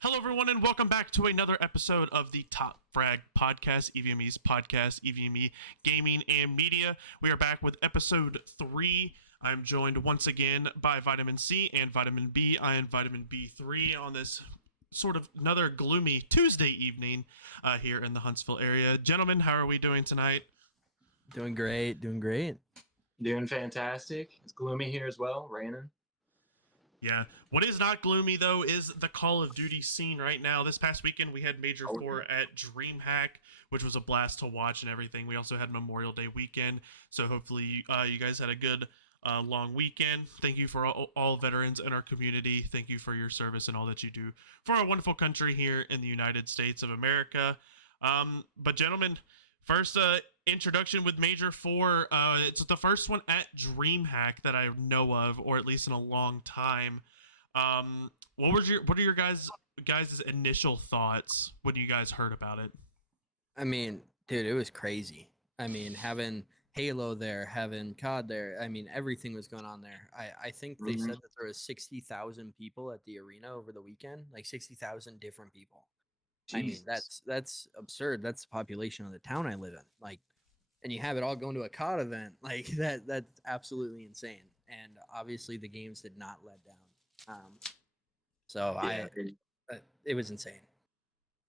Hello, everyone, and welcome back to another episode of the Top Frag podcast, EVME's podcast, EVME Gaming and Media. We are back with episode 3. I'm joined once again by Vitamin C and Vitamin B. I am Vitamin B3 on this sort of another gloomy Tuesday evening here in the Huntsville area. Gentlemen, how are we doing tonight? Doing great, doing great. Doing fantastic. It's gloomy here as well, raining. Yeah. What is not gloomy, though, is the Call of Duty scene right now. This past weekend, we had Major 4 at DreamHack, which was a blast to watch and everything. We also had Memorial Day weekend, so hopefully you guys had a good long weekend. Thank you for all veterans in our community. Thank you for your service and all that you do for our wonderful country here in the United States of America. But gentlemen, first introduction with Major 4. It's the first one at DreamHack that I know of, or at least in a long time. What are your guys' initial thoughts when you guys heard about it? I mean, dude, it was crazy. I mean, having Halo there, having COD there. I mean, everything was going on there. I think they said that there was 60,000 people at the arena over the weekend, like 60,000 different people. I mean, that's absurd. That's the population of the town I live in. Like, and you have it all going to a COD event like that. That's absolutely insane. And obviously, the games did not let down. It was insane.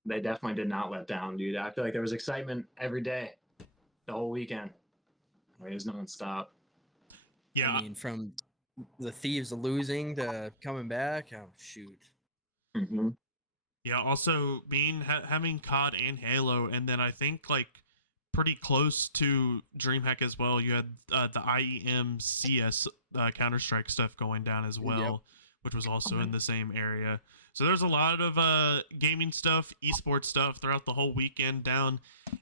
They definitely did not let down, dude. I feel like there was excitement every day, the whole weekend. It was nonstop. Yeah, I mean, from the Thieves losing to coming back. Oh shoot. Mm-hmm. Yeah. Also, having COD and Halo, and then I think like pretty close to DreamHack as well. You had the IEM CS Counter Strike stuff going down as well. Yep. Which was also in the same area. So there's a lot of gaming stuff, esports stuff throughout the whole weekend down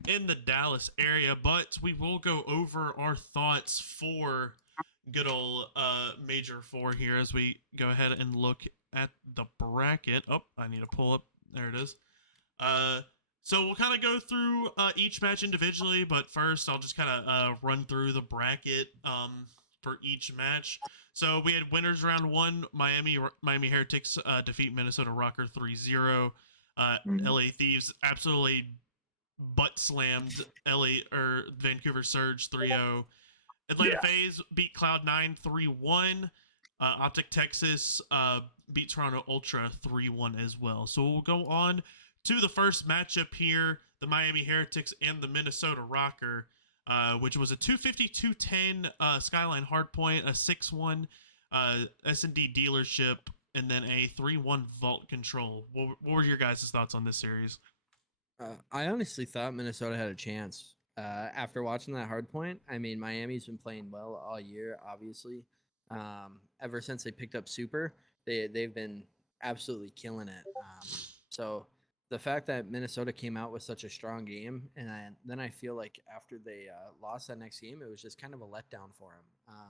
in the Dallas area. But we will go over our thoughts for good old Major 4 here as we go ahead and look at the bracket. Oh, I need to pull up. There it is. So we'll kind of go through each match individually, but first I'll just kind of run through the bracket for each match. So we had winners round 1. Miami Heretics defeat Minnesota Rocker 3-0. LA Thieves absolutely butt slammed Vancouver Surge 3-0. Atlanta FaZe beat Cloud9 3-1. Optic Texas beat Toronto Ultra 3-1 as well. So we'll go on to the first matchup here, the Miami Heretics and the Minnesota Rocker. Which was a 250-210 Skyline Hardpoint, a 6-1 S&D dealership, and then a 3-1 Vault Control. What were your guys' thoughts on this series? I honestly thought Minnesota had a chance. After watching that Hardpoint, I mean, Miami's been playing well all year, obviously. Ever since they picked up Super, they've been absolutely killing it. So the fact that Minnesota came out with such a strong game, and then I feel like after they lost that next game, it was just kind of a letdown for them.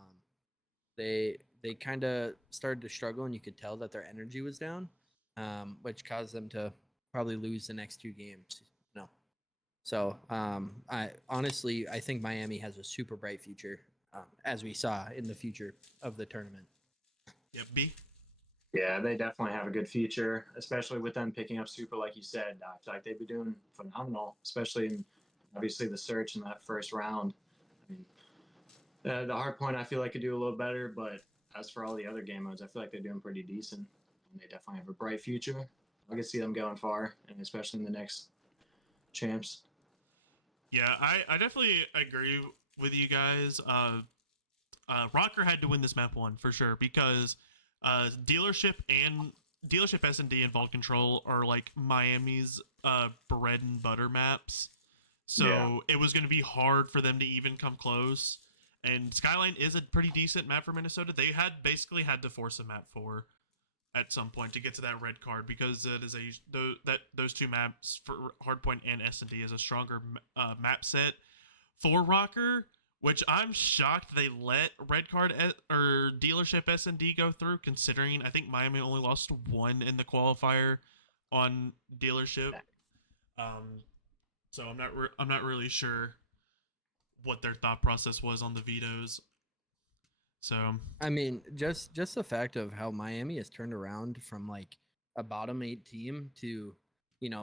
They kind of started to struggle, and you could tell that their energy was down, which caused them to probably lose the next 2 games. No, so I think Miami has a super bright future, as we saw in the future of the tournament. Yeah, B. Yeah, they definitely have a good future, especially with them picking up Super, like you said. I feel like they'd be doing phenomenal, especially in obviously the search in that first round. I mean, the hard point I feel like could do a little better, but as for all the other game modes, I feel like they're doing pretty decent. And they definitely have a bright future. I could see them going far, and especially in the next champs. Yeah, I definitely agree with you guys. Rocker had to win this map 1 for sure because dealership S&D and Vault Control are like Miami's bread and butter maps. So it was going to be hard for them to even come close. And Skyline is a pretty decent map for Minnesota. They basically had to force a map 4 at some point to get to that red card because it is those 2 maps for Hardpoint and S&D is a stronger map set for Rocker, which I'm shocked they let red card or dealership S&D go through, considering I think Miami only lost 1 in the qualifier on dealership. So I'm not really sure what their thought process was on the vetoes. So I mean, just the fact of how Miami has turned around from like a bottom 8 team to,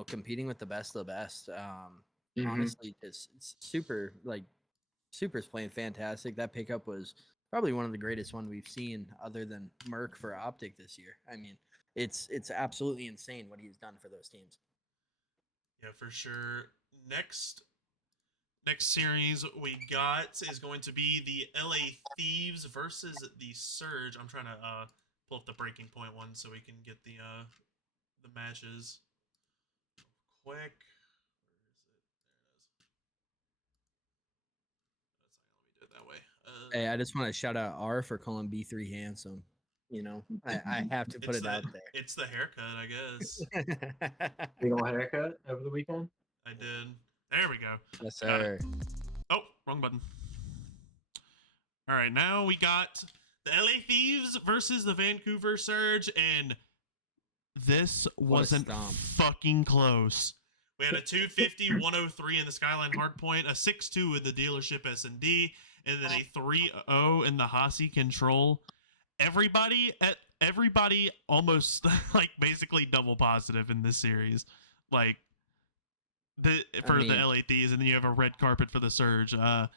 competing with the best of the best. Mhm. Honestly, it's super, like, Super's playing fantastic. That pickup was probably one of the greatest one we've seen other than Merck for Optic this year. I mean, it's absolutely insane what he's done for those teams. Yeah, for sure. Next series we got is going to be the LA Thieves versus the Surge. I'm trying to pull up the breaking point one so we can get the matches quick. Where is it? There it is. That's not, let me do it that way. Hey, I just want to shout out R for calling B3 handsome. I have to put it's it the out it's the haircut, I guess. there. Big ol' haircut over the weekend. I did. There we go. Yes, Got it. sir. Oh, wrong button. All right, now we got the LA Thieves versus the Vancouver Surge, and this wasn't stomp. fucking close. We had a 250-103 in the Skyline Hardpoint, a 6-2 in the dealership S&D, and then a 3-0 in the Hasi Control. Everybody almost like basically double positive in this series. Like the LA Thieves, and then you have a red carpet for the Surge. Yeah,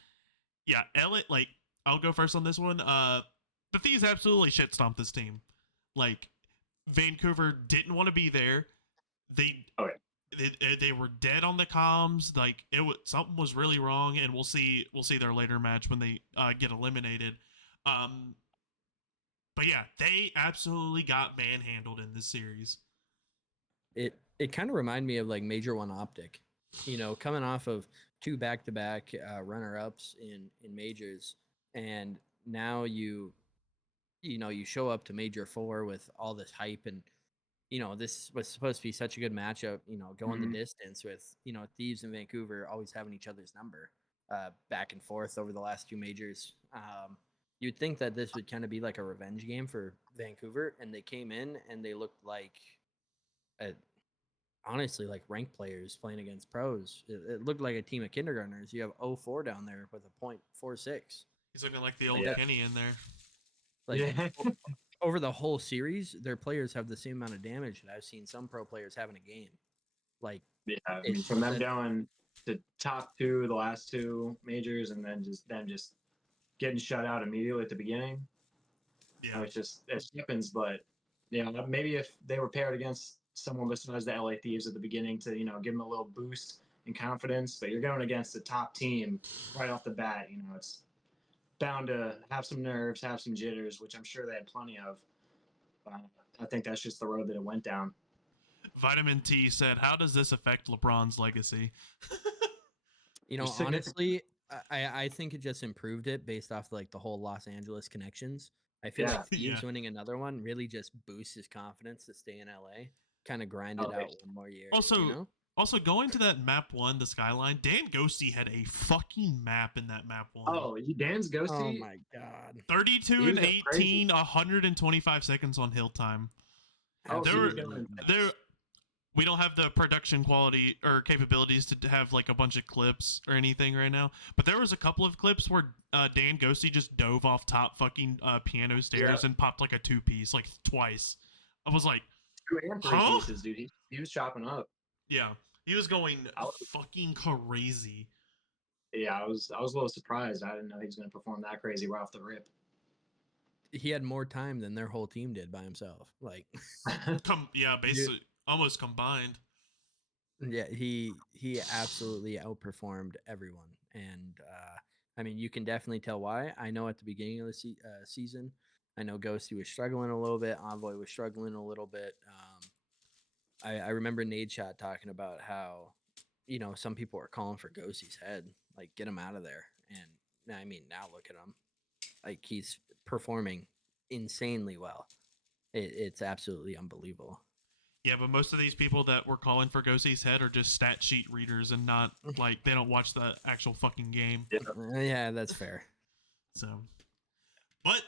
LA, like, I'll go first on this one. The Thieves absolutely shit stomped this team. Like, Vancouver didn't want to be there. They they were dead on the comms. Like, something was really wrong, and we'll see their later match when they get eliminated. But yeah, they absolutely got manhandled in this series. It kind of reminded me of like Major One Optic, coming off of 2 back-to-back runner-ups in majors, and now you show up to Major 4 with all this hype, and this was supposed to be such a good matchup, going the Mhm. distance with, Thieves and Vancouver always having each other's number back and forth over the last 2 majors. You'd think that this would kind of be like a revenge game for Vancouver, and they came in and they looked like, a, honestly, like ranked players playing against pros. It looked like a team of kindergartners. You have 0-4 down there with a .46. He's looking like the old Yeah. Kenny in there. Like, Yeah. over the whole series, their players have the same amount of damage that I've seen some pro players have in a game. Like, Yeah, I mean, from them going to top 2 the last 2 majors, and then just getting shut out immediately at the beginning. Yeah, It happens. But maybe if they were paired against someone besides the LA Thieves at the beginning to give them a little boost in confidence. But you're going against the top team right off the bat. It's bound to have some nerves, have some jitters, which I'm sure they had plenty of. I think that's just the road that it went down. Vitamin T said, "How does this affect LeBron's legacy?" Honestly, I think it just improved it based off like the whole Los Angeles connections. I feel Yeah. like Thieves Yeah. winning another one really just boosts his confidence to stay in LA, kind of grind it Oh, out one more year. Also going to that map 1, the Skyline, Dan Ghosty had a fucking map in that map 1. Oh, Dan's Oh Ghosty. my god. 32 He and was going crazy. 18, 125 seconds on hill time. Oh, There he was were going there we don't have the production quality or capabilities to have like a bunch of clips or anything right now, but there was a couple of clips where Dan Ghosty just dove off top fucking piano stairs and popped like a 2-piece like twice. I was like, 2 and 3 huh? pieces, dude. He was chopping up. Yeah, he was going I fucking crazy. Yeah, I was a little surprised. I didn't know he was going to perform that crazy right off the rip. He had more time than their whole team did by himself. Like, Basically almost combined. yeah, he absolutely outperformed everyone, and I mean, you can definitely tell why. I know at the beginning of the season, I know Ghosty was struggling a little bit, Envoy was struggling a little bit. I remember Nade Shot talking about how, some people are calling for Ghosty's head, like get him out of there. And I mean, now look at him, like he's performing insanely well. It's absolutely unbelievable. Yeah, but most of these people that were calling for Ghosty's head are just stat sheet readers and not like they don't watch the actual fucking game. Yeah, that's fair. So, but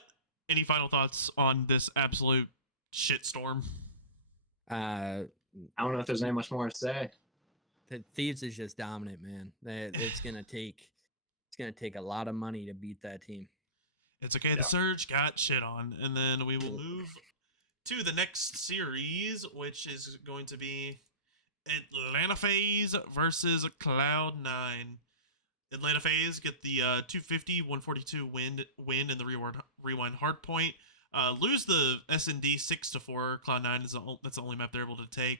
any final thoughts on this absolute shitstorm? Uh, I don't know if there's any much more to say. the Thieves is just dominant, man. It's gonna take a lot of money to beat that team. It's okay. The Surge got shit on, and then we will move to the next series, which is going to be Atlanta FaZe versus Cloud9. Atlanta FaZe get the 250 142 win in the rewind hard point. Lose the S&D 6-4. Cloud9 is that's the only map they're able to take.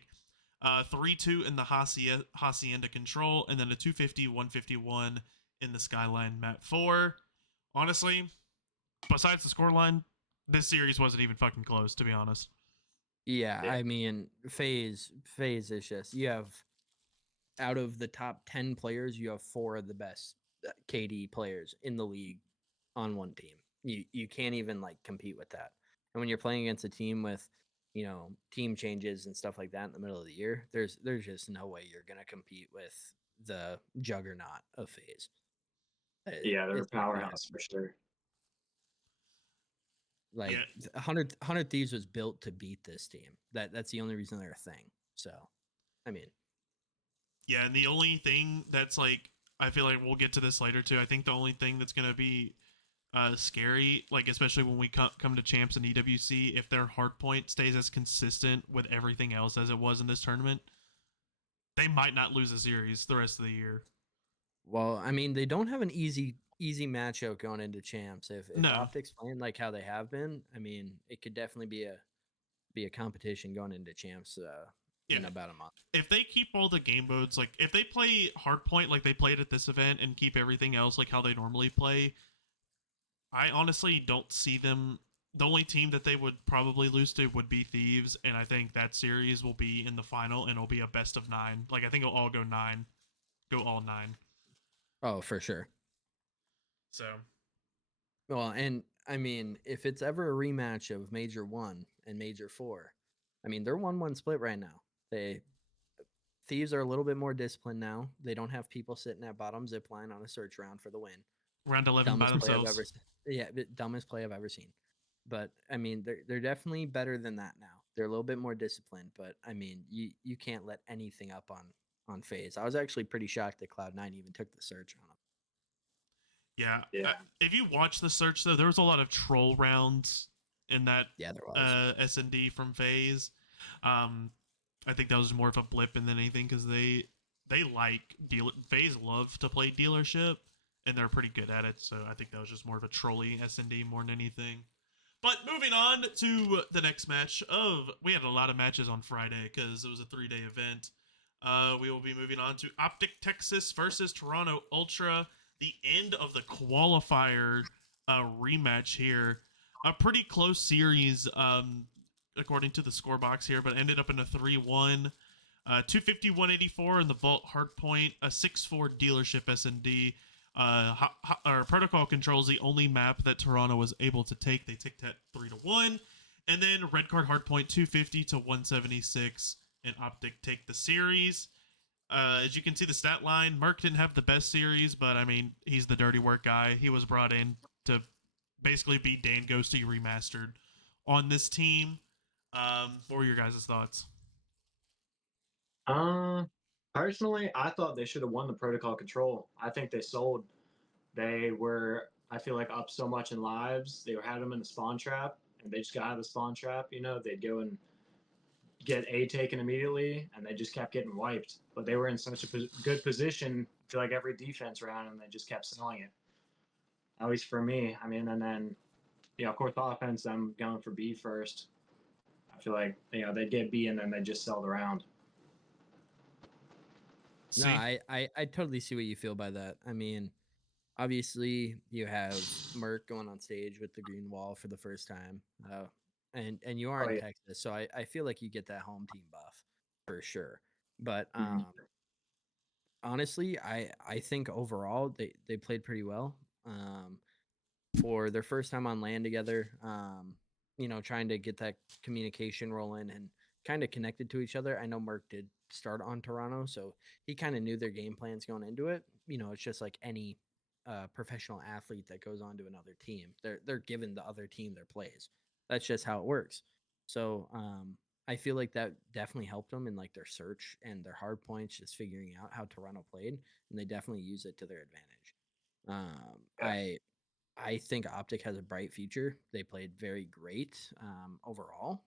3-2 in the Hacienda control, and then a 250 151 in the Skyline map 4. Honestly, besides the scoreline, this series wasn't even fucking close, to be honest. Yeah, Yeah. I mean, phase is just you have out of the top 10 players, you have 4 of the best KD players in the league on one team. You can't even like compete with that. And when you're playing against a team with, team changes and stuff like that in the middle of the year, there's just no way you're gonna compete with the juggernaut of phase. Yeah, they're a It's not gonna powerhouse happen. for sure. Like Yeah, 100 Thieves was built to beat this team. That's the only reason they're a thing. So, I mean, yeah, and the only thing that's like, I feel like we'll get to this later too. I think the only thing that's gonna be scary, like especially when we come to champs and EWC, if their hard point stays as consistent with everything else as it was in this tournament, they might not lose a series the rest of the year. well, I mean, they don't have an easy matchup going into champs. If No, Optics playing like how they have been, I mean, it could definitely be a competition going into champs yeah. in about a month. If they keep all the game modes, like if they play hardpoint like they played at this event and keep everything else like how they normally play, I honestly don't see them. The only team that they would probably lose to would be Thieves, and I think that series will be in the final and it'll be a best of 9. Like I think it'll all go 9, go all 9. Oh, for sure. So Well, and I mean, if it's ever a rematch of Major 1 and Major 4, I mean, they're 1-1 split right now. They Thieves are a little bit more disciplined now. They don't have people sitting at bottom zip line on a search round for the win. round 11 by Dumbest play I've themselves. ever seen. Yeah, dumbest play I've ever seen. But I mean, they're definitely better than that now. They're a little bit more disciplined, but I mean, you can't let anything up on phase. I was actually pretty shocked that Cloud9 even took the search on them. Yeah. Yeah. If you watch the search though, there was a lot of troll rounds in that Yeah, there was. S&D from FaZe. Um, I think that was more of a blip than anything because they like FaZe love to play dealership and they're pretty good at it. So I think that was just more of a trolly S&D more than anything. But moving on to the next match we had a lot of matches on Friday because it was a 3-day event. We will be moving on to Optic Texas versus Toronto Ultra, the end of the qualifier rematch here. A pretty close series, according to the score box here, but ended up in a 3-1. 250 184 in the Vault Hardpoint, a 6-4 dealership S&D. Protocol Control is the only map that Toronto was able to take. They took that 3-1. And then Red Card Hardpoint 250 to 176 and Optic take the series. As you can see, the stat line, Merc didn't have the best series, but I mean, he's the dirty work guy. He was brought in to basically be Dan Ghosty remastered on this team. What were your guys' thoughts? Uh, Personally, I thought they should have won the protocol control. I think they sold. They were, I feel like, up so much in lives. They had them in the spawn trap, and they just got out of the spawn trap. They'd go and get A taken immediately, and they just kept getting wiped. But they were in such a good position, I feel like every defense round, and they just kept selling it. At least for me. I mean, and then, of course, offense, I'm going for B first. I feel like, they'd get B, and then they'd just sell the round. No, See, I totally see what you feel by that. I mean, obviously you have Merc going on stage with the green wall for the first time, and you are Oh, in yeah. Texas, so I feel like you get that home team buff for sure. But Mhm. honestly, I think overall they played pretty well. For their first time on land together, trying to get that communication rolling and kind of connected to each other. I know Merck did start on Toronto, so he kind of knew their game plans going into it. It's just like any professional athlete that goes on to another team. They're giving the other team their plays. That's just how it works. So I feel like that definitely helped them in like their search and their hard points, just figuring out how Toronto played, and they definitely use it to their advantage. Um, Yeah. I I think Optic has a bright future. They played very great overall.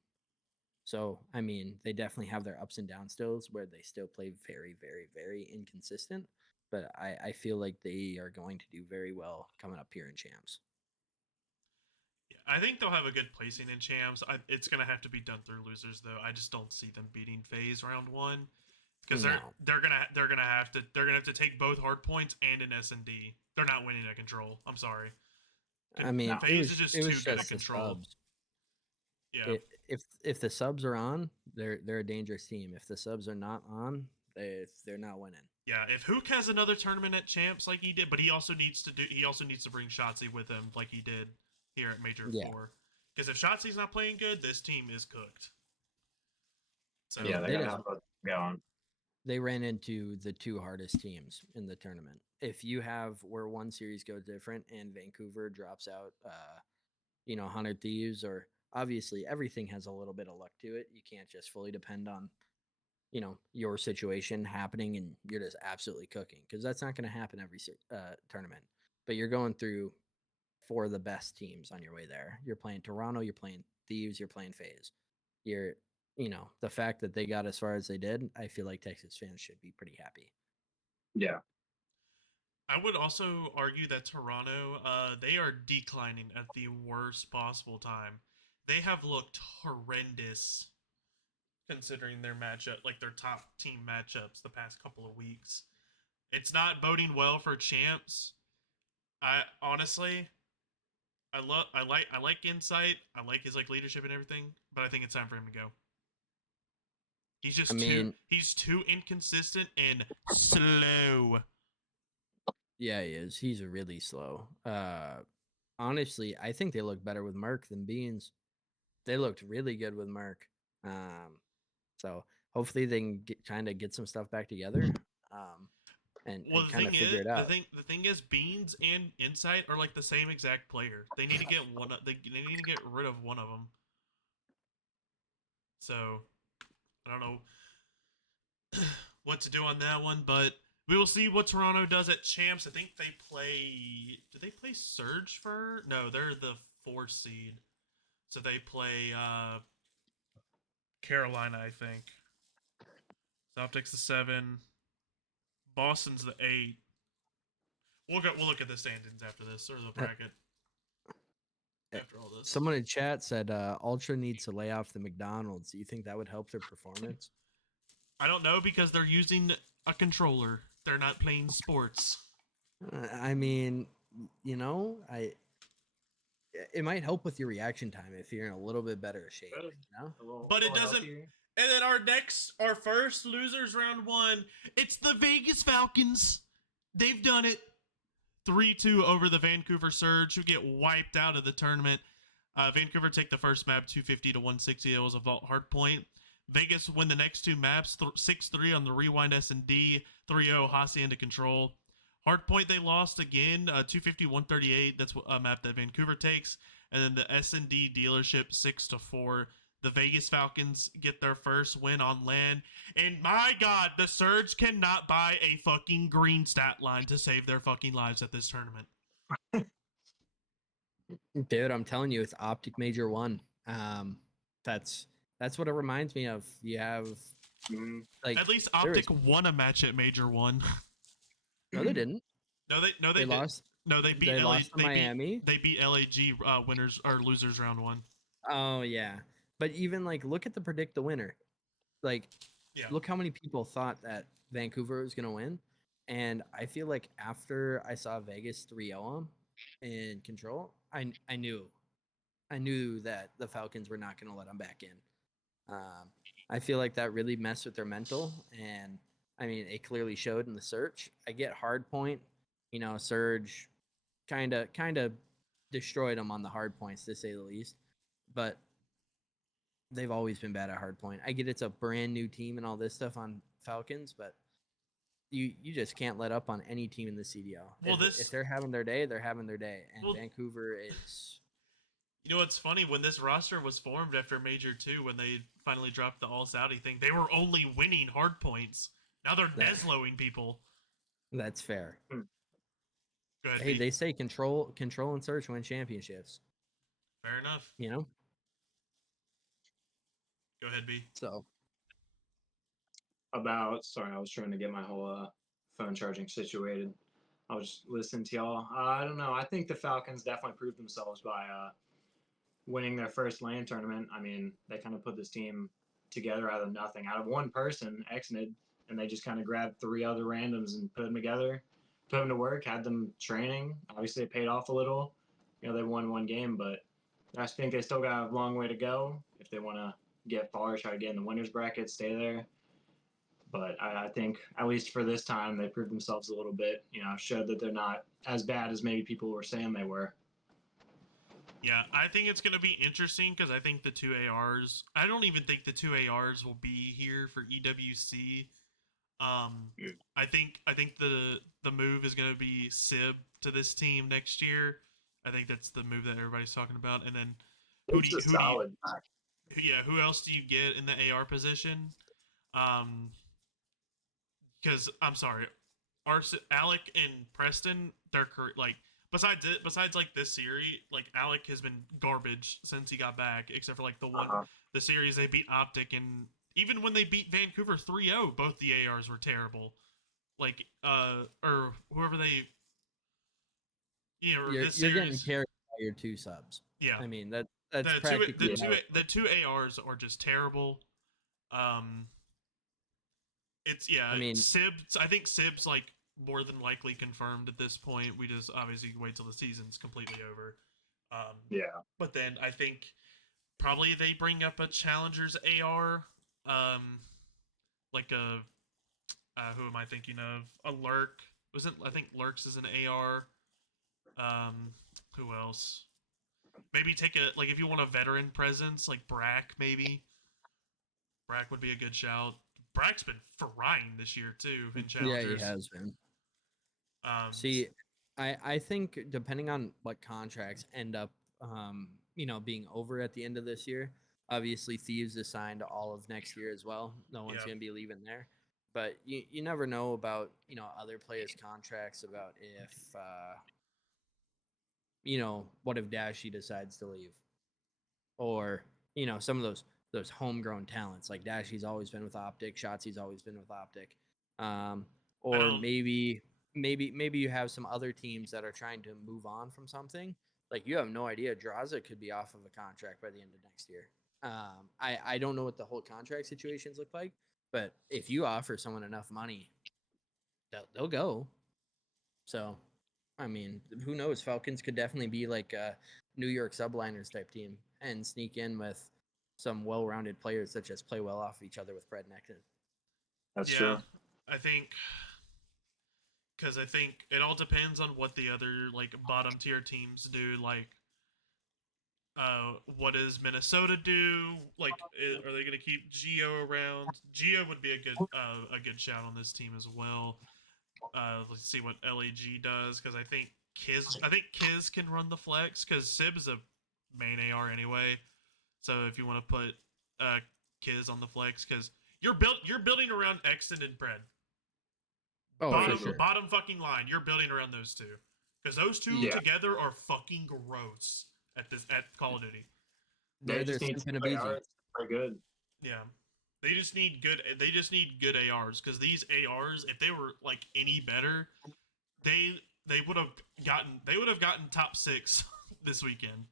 So, I mean, they definitely have their ups and downs still where they still play very, very, very inconsistent. But I feel like they are going to do very well coming up here in champs. Yeah, I think they'll have a good placing in champs. It's gonna have to be done through losers though. I just don't see them beating FaZe round one because No, they're gonna have to take both hard points and an S&D. They're not winning at control. I'm sorry. I mean, No. FaZe is just it too was good at just the control. subs. Yeah, If the subs are on, they're a dangerous team. If the subs are not on, they're not winning. yeah. If Hook has another tournament at champs like he did, but he also needs to bring Shotzi with him like he did here at Major Yeah, Four. Because if Shotzi's not playing good, this team is cooked. So I mean, Yeah, they they gotta just have both going. they ran into the two hardest teams in the tournament. If you have where one series goes different and Vancouver drops out, 100 Thieves, or obviously everything has a little bit of luck to it. You can't just fully depend on, your situation happening and you're just absolutely cooking because that's not going to happen every tournament. But you're going through four of the best teams on your way there. You're playing Toronto, you're playing Thieves, you're playing FaZe. You're, the fact that they got as far as they did, I feel like Texas fans should be pretty happy. Yeah. I would also argue that Toronto, they are declining at the worst possible time. They have looked horrendous considering their matchup, like their top team matchups the past couple of weeks. It's not boding well for champs. I honestly, I like Insight. I like his like leadership and everything, but I think it's time for him to go. I mean, He's too inconsistent and slow. yeah, he is. He's really slow. Honestly, I think they look better with Merc than Beans. They looked really good with Merc. So hopefully they can kind of get some stuff back together, Well, and kind of figure it out. the thing is, Beans and Insight are like the same exact player. They need to get one. They need to get rid of one of them. So I don't know what to do on that one, but we will see what Toronto does at champs. I think they play. Do they play Surge for? No, they're the 4 seed. So they play Carolina, I think. Optics the 7. Boston's the 8. We'll look at the standings after this or the Uh, bracket uh, after all this. Someone in chat said Ultra needs to lay off the McDonald's. Do you think that would help their performance? I don't know because they're using a controller. They're not playing sports. I mean, I it might help with your reaction time if you're in a little bit better shape. Really? But it doesn't. And then our first losers round one, it's the Vegas Falcons. They've done it. 3-2 over the Vancouver Surge, who get wiped out of the tournament. Vancouver take the first map 250 to 160. It was a vault hard point. Vegas win the next two maps 6-3 on the rewind S&D, 3-0 Hacienda control. Hard point they lost again 250 138. That's a map that Vancouver takes, and then the S&D dealership 6-4. The Vegas Falcons get their first win on land. And my God, the Surge cannot buy a fucking green stat line to save their fucking lives at this tournament. Dude, I'm telling you, it's Optic Major 1. That's what it reminds me of. You have like At least Optic won a match at Major 1. No, they didn't. No, they lost. No, they beat They LA, lost to Miami. They beat LAG winners or losers round 1. Oh yeah, but even like look at the predict the winner. Like, Yeah. look how many people thought that Vancouver was gonna win, and I feel like after I saw Vegas 3-0 them in control, I knew that the Falcons were not gonna let them back in. I feel like that really messed with their mental, and I mean it clearly showed in the search. I get hard point, Surge, kind of destroyed them on the hard points to say the least, but they've always been bad at hard point. I get it's a brand new team and all this stuff on Falcons, but you just can't let up on any team in the CDL. Well, if they're having their day, they're having their day, and Well, Vancouver is. You know what's funny? When this roster was formed after Major 2, when they finally dropped the All Saudi thing, they were only winning hard points. Now they're Nesloing people. That's fair. Good. Hey, they say control and search win championships. Fair enough. Go ahead, B. So Sorry, I was trying to get my whole phone charging situated. I was just listening to y'all. I don't know. I think the Falcons definitely proved themselves by winning their first LAN tournament. I mean, they kind of put this team together out of nothing, out of one person, Exnid, and they just kind of grabbed three other randoms and put them together, put them to work, had them training. Obviously, it paid off a little. You know, they won one game, but I think they still got a long way to go if they want to get far, try to get in the winners bracket, stay there. But I think at least for this time, they proved themselves a little bit. You know, showed that they're not as bad as maybe people were saying they were. Yeah, I think it's going to be interesting because I think the two ARs. I don't even think the two ARs will be here for EWC. Yeah. I think the move is going to be Sib to this team next year. I think that's the move that everybody's talking about. And then It's a solid. who else do you get in the AR position? Um, because I'm sorry, Alec and Preston, they're like besides like this series, like Alec has been garbage since he got back, except for like the series they beat Optic, and even when they beat Vancouver 3-0, both the ARs were terrible. Like or whoever they, you know, you're this you're getting series, carried by your two subs. yeah, I mean that's the practically how it the goes. two ARs are just terrible. Um, it's I mean, Sibs. I think Sibs like more than likely confirmed at this point. We just obviously wait till the season's completely over. Um, Yeah. but then I think probably they bring up a challengers AR, um, like a who am I thinking of? A Lurk. Wasn't I think Lurks is an AR. Who else? Maybe take a like if you want a veteran presence like Brack maybe. Brack would be a good shout. Brack's been frying this year too in yeah, he challengers. has been. Um, See, I think depending on what contracts end up being over at the end of this year, obviously Thieves is signed all of next year as well. No one's yeah, gonna be leaving there. But you never know about, other players' contracts about if what if Dashy decides to leave? Or, some of those homegrown talents. Like Dashy's always been with Optic, Shotzi's always been with Optic. Um, I or don't. maybe you have some other teams that are trying to move on from something. Like you have no idea. Draza could be off of a contract by the end of next year. I don't know what the whole contract situations look like, but if you offer someone enough money, they'll go. So, I mean, who knows? Falcons could definitely be like a New York subliners type team and sneak in with some well-rounded players that just play well off each other with Fred Neckton. That's Yeah, true. I think because I think it all depends on what the other like bottom tier teams do. Like, what does Minnesota do? Like, are they going to keep Geo around? Geo would be a good shout on this team as well. Let's see what LAG does because I think Kiz can run the flex because Sib is a main AR anyway. So if you want to put Kiz on the flex because you're building around Exton and Pred. Oh, for Bottom sure. bottom fucking line. You're building around those two because those two Yeah, together are fucking gross at Call of Duty. They they're just need Simp and to Abizi. play good. Yeah. They just need good. They just need good ARs because these ARs, if they were like any better, they they would have gotten top 6 this weekend.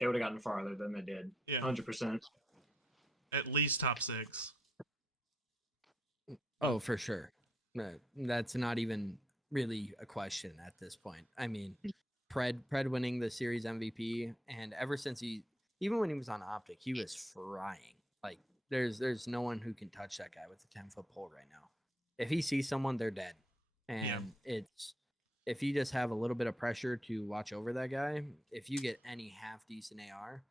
They would have gotten farther than they did. Yeah, 100%. at least top 6. But Oh, for sure. That's not even really a question at this point. I mean, Pred winning the series MVP, and ever since even when he was on Optic, he was frying. Like there's no one who can touch that guy with a 10-foot pole right now. If he sees someone, they're dead. yeah, And it's if you just have a little bit of pressure to watch over that guy, if you get any half decent AR,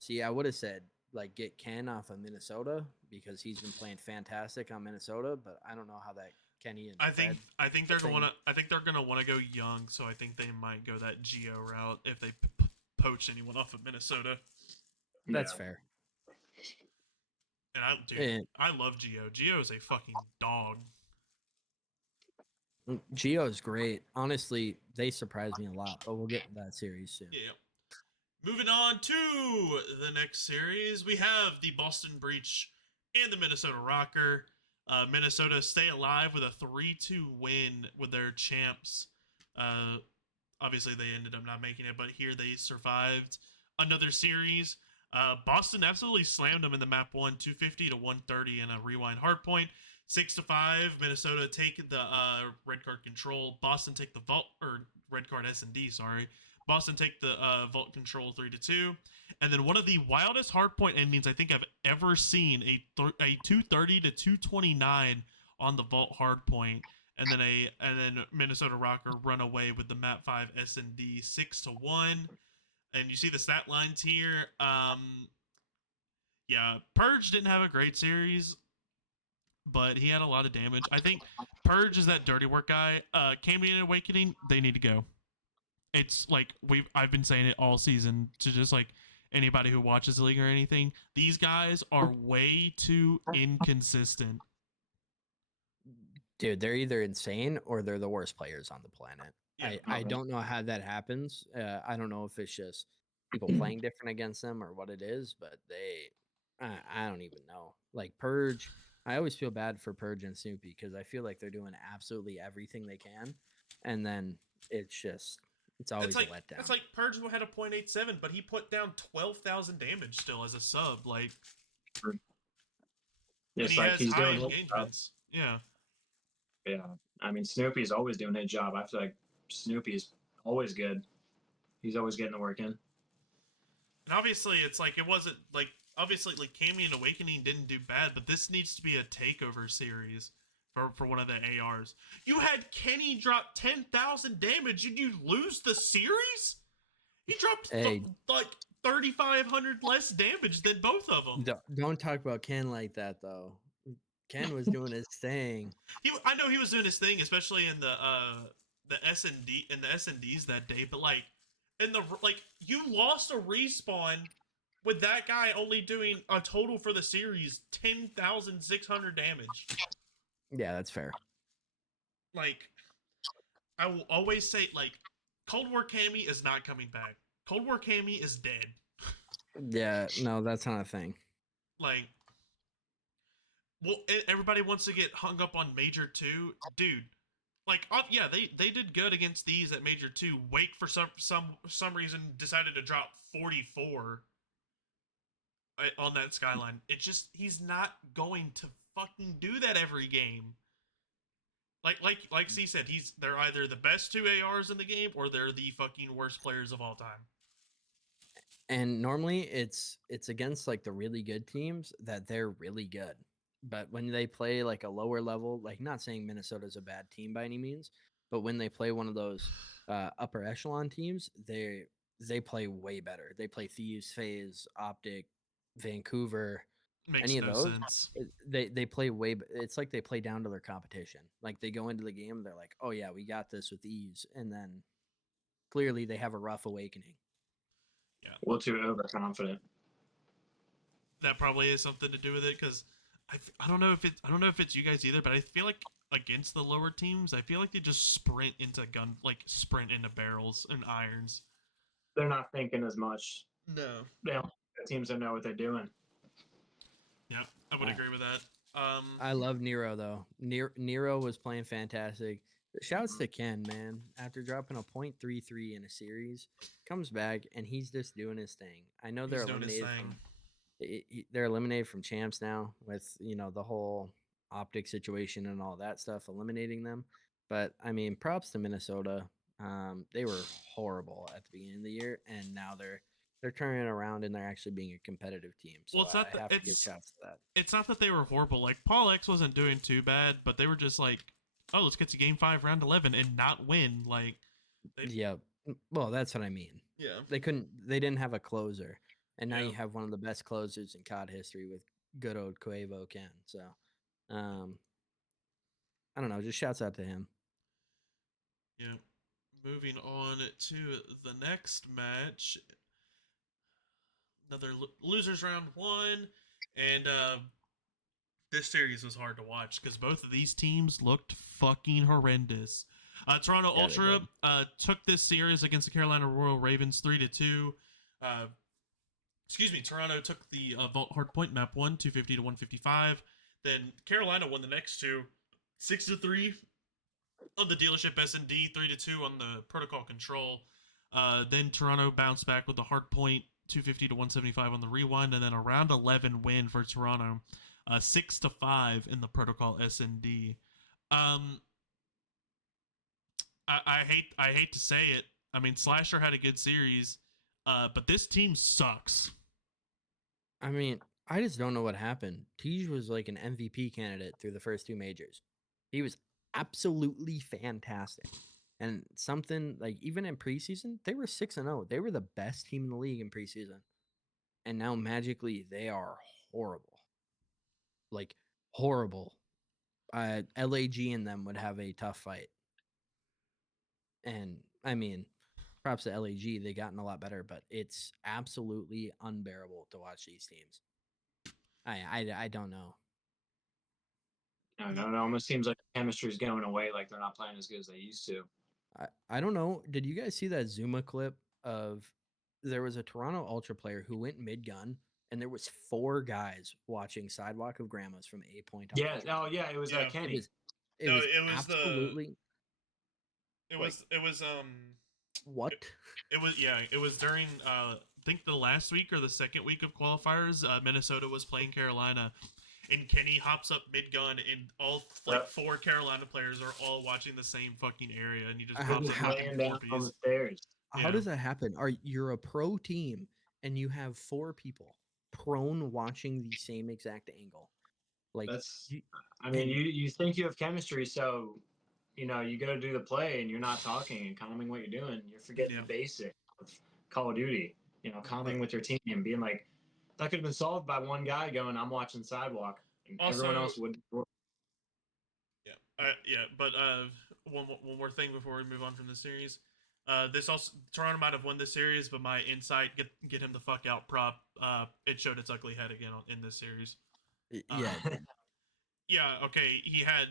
see, I would have said like get Ken off of Minnesota because he's been playing fantastic on Minnesota, but I don't know how that Kenny and Fred I think they're thing. gonna want to go young, so I think they might go that Geo route if they poach anyone off of Minnesota. That's Yeah. fair. And And I love Geo. Geo is a fucking dog. Geo's great. Honestly, they surprised me a lot, but we'll get to that series soon. Yeah. Moving on to the next series, we have the Boston Breach and the Minnesota Rocker. Minnesota stay alive with a 3-2 win with their champs. Obviously, they ended up not making it, but here they survived another series. Boston absolutely slammed them in the map one, 250 to 130 in a rewind hardpoint. 6-5. Minnesota take the red card control. Boston take the vault or red card S&D. Sorry. Boston take the vault control 3-2. And then one of the wildest hardpoint endings I think I've ever seen, a 230 to 229 on the vault hardpoint. And then Minnesota Rocker run away with the map 5 S&D 6-1. And you see the stat lines here. Yeah, Purge didn't have a great series, but he had a lot of damage. I think Purge is that dirty work guy. Cambion Awakening, they need to go. It's like I've been saying it all season to just like anybody who watches the league or anything. These guys are way too inconsistent. Dude, they're either insane or they're the worst players on the planet. Yeah. I don't know how that happens. I don't know if it's just people playing different against them or what it is, but I don't even know. Like Purge, I always feel bad for Purge and Snoopy because I feel like they're doing absolutely everything they can, and then it's always a letdown. It's like Purge had a .87, but he put down 12,000 damage still as a sub. Like, It's and like has he's high doing engagements. Yeah. Yeah, I mean Snoopy's always doing his job. I feel like Snoopy's always good. He's always getting the work in. And obviously, it's like it wasn't like obviously like Cambion Awakening didn't do bad, but this needs to be a takeover series for one of the ARs. You had Kenny drop 10,000 damage and you lose the series. He dropped like 3,500 less damage than both of them. Don't talk about Ken like that though. Ken was doing his thing. I know he was doing his thing, especially in the S&D and the S&Ds that day. But like in the you lost a respawn with that guy only doing a total for the series 10,600 damage. Yeah, that's fair. Like I will always say, like Cold War Cammy is not coming back. Cold War Cammy is dead. Yeah, no, that's not a thing. Like. Well, everybody wants to get hung up on Major 2. Dude, like, yeah, they did good against these at Major 2. Wake, for some reason, decided to drop 44 on that Skyline. It's just, he's not going to fucking do that every game. Like C said, they're either the best 2 ARs in the game, or they're the fucking worst players of all time. And normally, it's against, like, the really good teams that they're really good. But when they play like a lower level, like not saying Minnesota's a bad team by any means, but when they play one of those upper echelon teams, they play way better. They play Thieves, FaZe, Optic, Vancouver, Makes any no of those. sense. They play it's like they play down to their competition. Like they go into the game, they're like, oh yeah, we got this with ease, and then clearly they have a rough awakening. Yeah, a little too overconfident. That probably has something to do with it because. I don't know if it's you guys either, but I feel like against the lower teams, I feel like they just sprint into barrels and irons. They're not thinking as much. No. The teams don't know what they're doing. Yeah, I would agree with that. I love Nero though. Nero was playing fantastic. Shouts to Ken, man. After dropping a .33 in a series, comes back and he's just doing his thing. I know they're eliminated from. They're eliminated from champs now with the whole Optic situation and all that stuff, eliminating them. But I mean, props to Minnesota. They were horrible at the beginning of the year, and now they're turning around and they're actually being a competitive team. So well, I have to give shouts to that. It's not that they were horrible. Like Paul X wasn't doing too bad, but they were just like, oh, let's get to Game 5, Round 11, and not win. Like, yeah. Well, that's what I mean. Yeah, they didn't have a closer. And now you have one of the best closers in COD history with good old Quavo Ken. So, I don't know. Just shouts out to him. Yeah. Moving on to the next match. Another losers round 1. And this series was hard to watch because both of these teams looked fucking horrendous. Toronto Ultra took this series against the Carolina Royal Ravens 3-2. Uh, Toronto took the vault hard point map one, 250 to 155. Then Carolina won the next two, 6-3 on the dealership S&D, 3-2 on the protocol control. Then Toronto bounced back with the hard point, 250 to 175 on the rewind, and then a round 11 win for Toronto, 6-5 in the protocol S&D. Um, I hate to say it. I mean, Slasher had a good series, but this team sucks. I mean, I just don't know what happened. Tej was like an MVP candidate through the first two majors. He was absolutely fantastic. And something like even in preseason, they were 6-0. They were the best team in the league in preseason. And now magically they are horrible. Like horrible. LAG and them would have a tough fight. And I mean, props to LAG, they gotten a lot better, but it's absolutely unbearable to watch these teams. I don't know. I don't know. It almost seems like chemistry's going away. Like they're not playing as good as they used to. I don't know. Did you guys see that Zuma clip of there was a Toronto Ultra player who went mid gun and there was 4 guys watching Sidewalk of Grandmas from A point on Yeah. Ultra. Oh, yeah. It was Yeah. It Kenny. was it No, was it was absolutely it like, was what? it was yeah, it was during I think the last week or the second week of qualifiers. Minnesota was playing Carolina, and Kenny hops up mid gun, and all like Yep. 4 Carolina players are all watching the same fucking area, and he just How- pops up how- fucking Laying 4 down on the piece. stairs. How does that happen? You're a pro team and you have 4 people prone watching the same exact angle. Like That's. you, I mean, and you think you have chemistry, so you go to do the play and you're not talking and calming what you're doing. You're forgetting Yeah. the basic of Call of Duty. Calming like with your team and being like, that could have been solved by one guy going, "I'm watching Sidewalk," and everyone Also, else would. yeah, but one more thing before we move on from the series. This also Toronto might have won this series, but my insight get him the fuck out prop. It showed its ugly head again in this series. yeah, Yeah, okay, he had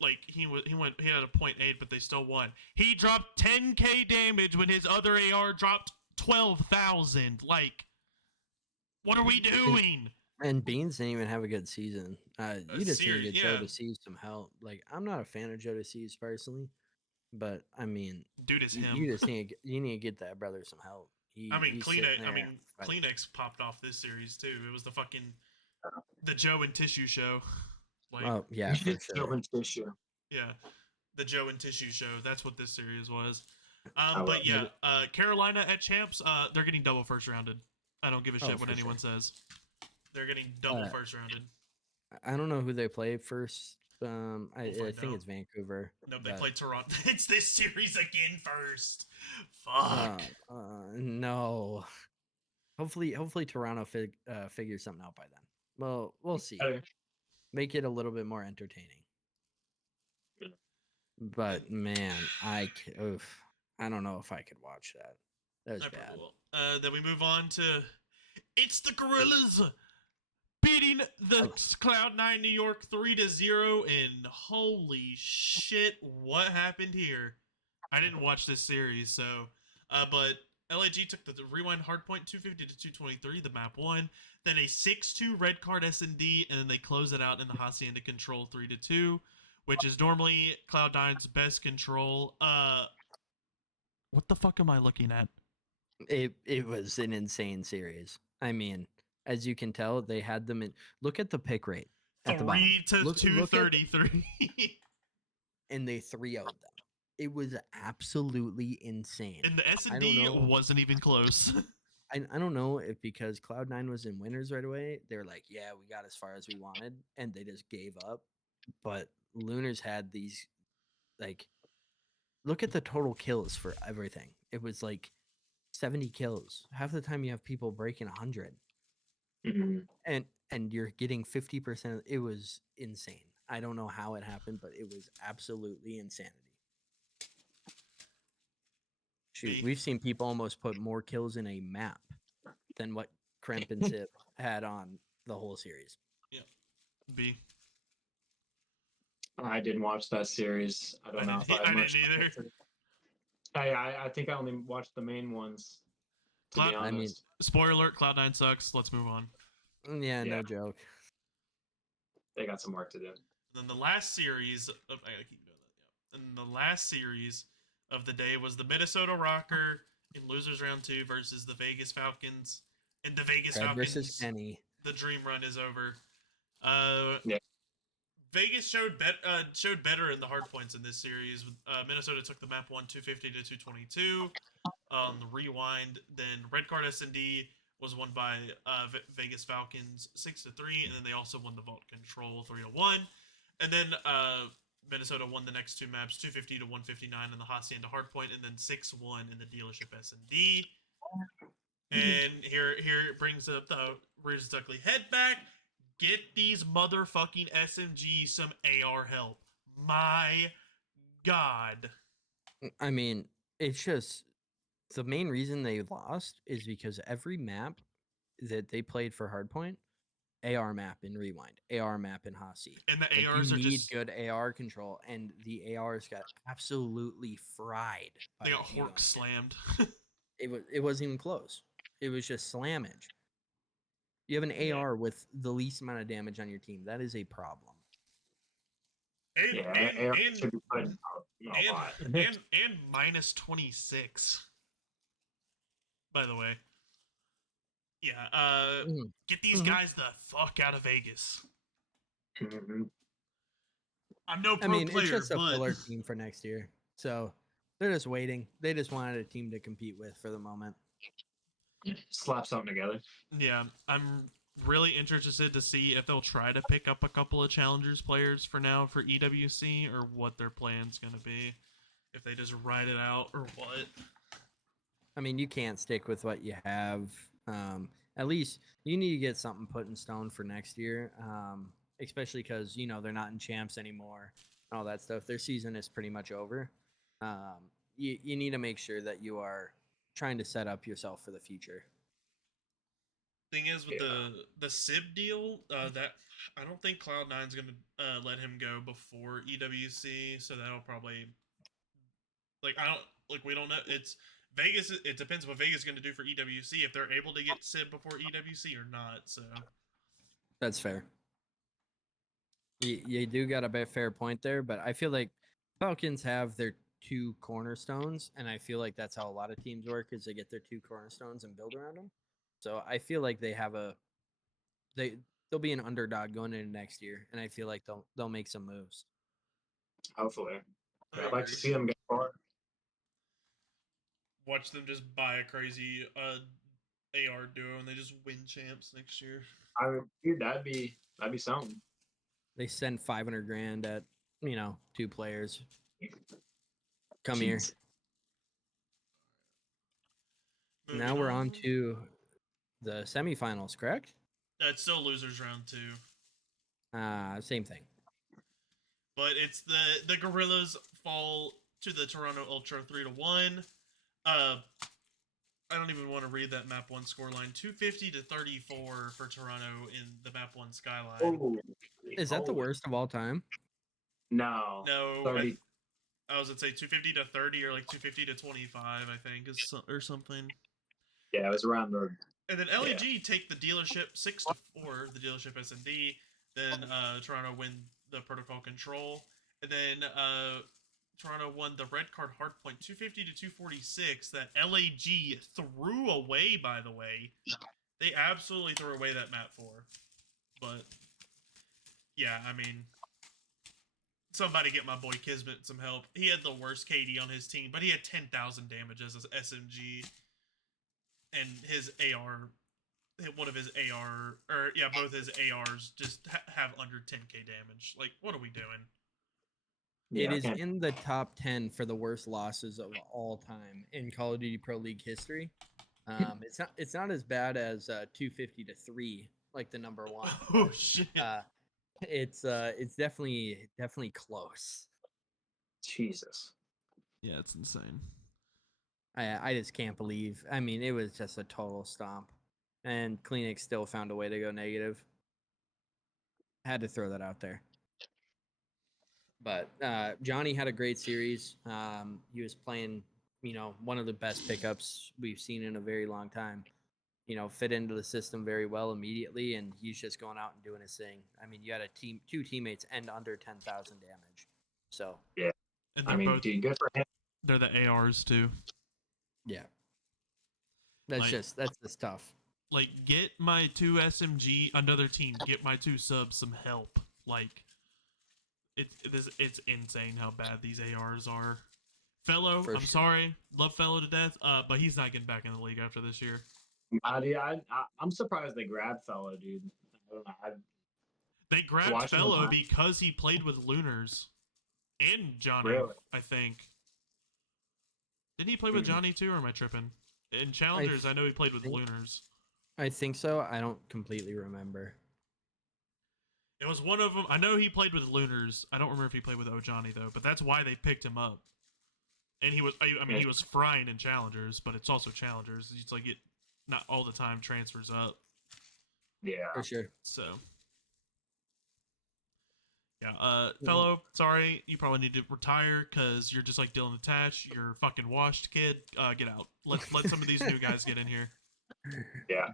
like he had a .8, but they still won. He dropped 10k damage when his other AR dropped 12,000. Like, what are we doing? and Beans didn't even have a good season. You just need to Serious, get Joe yeah, to see some help. Like I'm not a fan of Joe to see personally, but I mean, dude is him. you just you need to get that brother some help. I mean, He's sitting there. Kleenex popped off this series too. It was the Joe and Tissue show. Like, Oh yeah, for sure. Tissue. yeah, the Joe and Tissue show. That's what this series was. I love But yeah, it. Carolina at champs, they're getting double first rounded. I don't give a shit what for anyone sure. says. They're getting double Uh, first rounded. I don't know who they play first. I find think out. it's Vancouver. No, they but, play Toronto. It's this series again first. Fuck. No. Hopefully Toronto figures something out by then. Well, we'll see. Make it a little bit more entertaining. But man, I don't know if I could watch that. That was bad. Then we move on to it's the Gorillas beating the Cloud9 New York 3-0, and holy shit, what happened here? I didn't watch this series, so but LAG took the rewind hardpoint 250 to 223, the map 1, then a 6-2 red card S&D, and then they close it out in the Hacienda control 3-2, which is normally Cloud9's best control. What the fuck am I looking at? It was an insane series. I mean, as you can tell, they had them in. Look at the pick rate at the bottom. 3 to 233. And they 3-0'd them. It was absolutely insane. And the S&D wasn't even close. I don't know if because Cloud9 was in winners right away, they were like, yeah, we got as far as we wanted, and they just gave up. But Lunars had these, like, look at the total kills for everything. It was like 70 kills. Half the time you have people breaking 100. Mm-hmm. And you're getting 50%. It was insane. I don't know how it happened, but it was absolutely insanity. Shoot, we've seen people almost put more kills in a map than what Kremp and Zip had on the whole series. Yeah. B. I didn't watch that series. I don't know if I didn't either. I think I only watched the main ones. to be Cloud- I mean, honest. Spoiler alert: Cloud9 sucks. Let's move on. yeah, Yeah. no joke. They got some work to do. And then the last series of I gotta keep doing that. Yeah. And the last series of the day was the Minnesota Rocker in losers round 2 versus the Vegas Falcons. And the Vegas Fred versus Falcons, Kenny. the dream run is over. Uh, Yeah. Vegas showed better in the hard points in this series. Minnesota took the map 250 to 222 on the rewind. Then red card S&D was won by Vegas Falcons 6-3, and then they also won the vault control 3-1. And then Minnesota won the next two maps 250 to 159 in the Hacienda hardpoint, and then 6-1 in the dealership S&D. And here it brings up the Riz Duckley head back. Get these motherfucking SMG some AR help. My God. I mean, it's just the main reason they lost is because every map that they played for Hardpoint, AR map in Rewind, AR map in Hasi. And the Like, ARs you are need just good AR control, and the ARs got absolutely fried. they by got Hugo. hork slammed. It wasn't even close. It was just slammage. You have an Yeah. AR with the least amount of damage on your team. That is a problem. And Yeah, and AR and, should be put a lot. and minus 26. By the way. Yeah, Mhm. get these Mhm. guys the fuck out of Vegas. Mhm. I'm no I pro mean, it's player, just a but filler team for next year. So they're just waiting. They just wanted a team to compete with for the moment. Slap something together. yeah, I'm really interested to see if they'll try to pick up a couple of challengers players for now for EWC or what their plan's gonna be. If they just ride it out or what. I mean, you can't stick with what you have. At least you need to get something put in stone for next year, especially because they're not in champs anymore and all that stuff. Their season is pretty much over. You need to make sure that you are trying to set up yourself for the future. Thing is with Yeah. the Sib deal, that I don't think Cloud9's gonna let him go before EWC, so that'll probably we don't know. It's Vegas. It depends what Vegas is going to do for EWC if they're able to get Sib before EWC or not. So That's fair. You do got a fair point there, but I feel like Falcons have their two cornerstones, and I feel like that's how a lot of teams work: is they get their two cornerstones and build around them. So I feel like they'll be an underdog going into next year, and I feel like they'll make some moves. Hopefully. I I'd like agree. to see them get far. Watch them just buy a crazy AR duo and they just win champs next year. Dude, that'd be something. They send 500 grand at two players. Come here. Jeez. Moving Now we're on to the semifinals, correct? It's still losers round 2, Same thing. but it's the Gorillas fall to the Toronto Ultra 3-1. I don't even want to read that map 1 scoreline. 250 to 34 for Toronto in the map 1 skyline. Oh, Is that the worst of all time? No. No, 30. I was gonna say 250 to 30 or like 250 to 25, I think, or something. Yeah, it was around the. And then LEG take the dealership 6-4, the dealership S&D. Then Toronto win the protocol control, and then Toronto won the red card hardpoint 250 to 246 that LAG threw away. By the way, they absolutely threw away that map for. But yeah, I mean, somebody get my boy Kismet some help. He had the worst KD on his team, but he had 10,000 damage as an SMG, and his AR, one of his AR, or yeah, both his ARs just have under 10k damage. Like, what are we doing? It Yeah, is in the top 10 for the worst losses of all time in Call of Duty Pro League history. It's not as bad as 250 to 3, like the number one. Oh shit! It's definitely close. Jesus. Yeah, it's insane. I just can't believe. I mean, it was just a total stomp, and Kleenex still found a way to go negative. Had to throw that out there. But Johnny had a great series. He was playing, one of the best pickups we've seen in a very long time. Fit into the system very well immediately, and he's just going out and doing his thing. I mean, you had two teammates end under 10,000 damage. So Yeah. And I they're mean, both dude, good for him. they're the ARs too. yeah, that's just tough. Like, get my 2 SMG, another team, get my 2 subs some help. Like, it's insane how bad these ARs are. Fellow, For I'm sure. sorry, love Fellow to death, but he's not getting back in the league after this year. I'm surprised they grabbed Fellow, dude. I don't know. They grabbed watching him Fellow live. because he played with Lunars and Johnny, Really? I think. Didn't he play with Mhm. Johnny too, or am I tripping? In Challengers, I know he played with think- Lunars. I think so. I don't completely remember. It was one of them. I know he played with Lunars. I don't remember if he played with Johnny though, but that's why they picked him up. And he was, I mean, he was frying in Challengers, but it's also Challengers. It's like it, not all the time transfers up. Yeah. For sure. So, yeah, Fellow, sorry, you probably need to retire because you're just like Dylan Attach. You're fucking washed, kid. Get out. Let some of these new guys get in here. Yeah.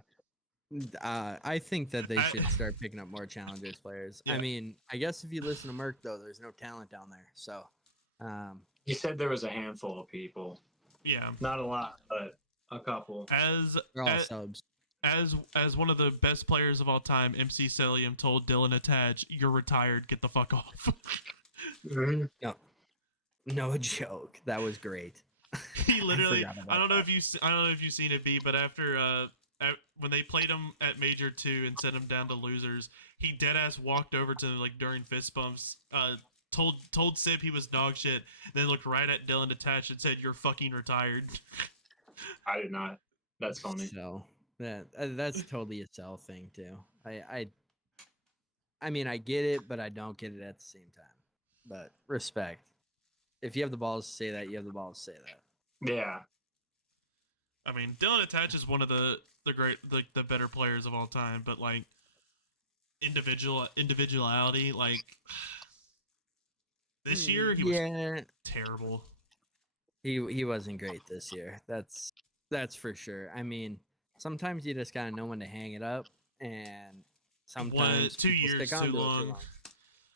I think that they should start picking up more challengers players. Yeah. I mean, I guess if you listen to Merc though, there's no talent down there. So, He said there was a handful of people. Yeah, Not a lot, but a couple. they're all subs. As one of the best players of all time, MC Celium told Dylan Attach, "You're retired. Get the fuck off." Mhm. No joke. That was great. He literally, forgot about I don't know if you've seen it, B, but after when they played him at Major 2 and sent him down to losers, he dead ass walked over to like during fist bumps, told Sib he was dog shit, then looked right at Dylan Attach and said, "You're fucking retired." I did not. That's funny. So that's totally a sell thing too. I mean, I get it, but I don't get it at the same time. But respect. If you have the balls to say that, you have the balls to say that. Yeah. I mean, Dylan Attach is one of the great, the better players of all time, but like individuality, like this year he was terrible. He wasn't great this year. That's for sure. I mean, sometimes you just gotta know when to hang it up, and sometimes 2 people years stick on too to it long.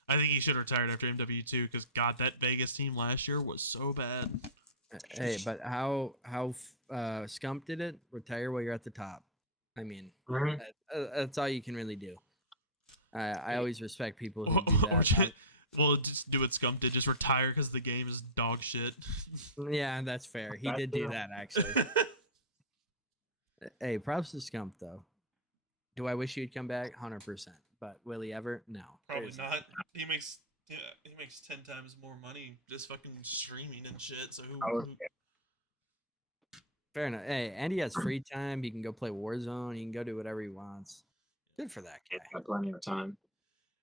I think he should have retired after MW2 because God, that Vegas team last year was so bad. Hey, but how Scump did it? Retire while you're at the top. I mean, Mhm. that's all you can really do. I always respect people who do Or that. well, just do what Scump did, just retire because the game is dog shit. Yeah, that's fair. He That's did do true. that actually. Hey, props to Scump though. Do I wish he'd come back? 100%. But will he ever? No. Probably There's- not. He makes 10 times more money just fucking streaming and shit. So Oh, Fair enough. Hey, and he has free time. He can go play Warzone. He can go do whatever he wants. Good for that guy. He's got plenty of time.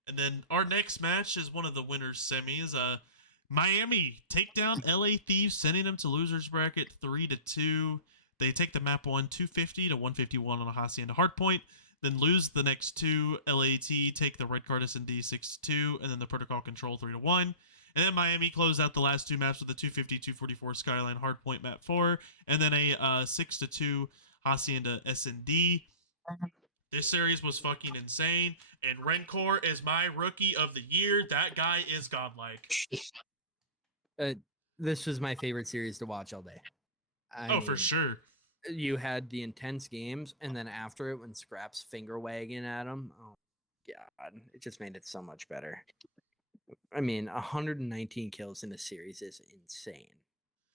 And then our next match is one of the winners semis. Miami take down LA Thieves, sending them to losers bracket 3-2. They take the map 250 to 151 on a Hacienda hardpoint, then lose the next two. LAT take the red card S&D 6-2, and then the protocol control 3-1. And then Miami closed out the last two maps with a 250 244 Skyline hardpoint map 4, and then a 6-2 Hacienda S&D. This series was fucking insane, and Rencor is my rookie of the year. That guy is godlike. This was my favorite series to watch all day. I For mean, sure. You had the intense games, and then after it, when Scrap's finger wagging at him, oh god, it just made it so much better. I mean, 119 kills in a series is insane.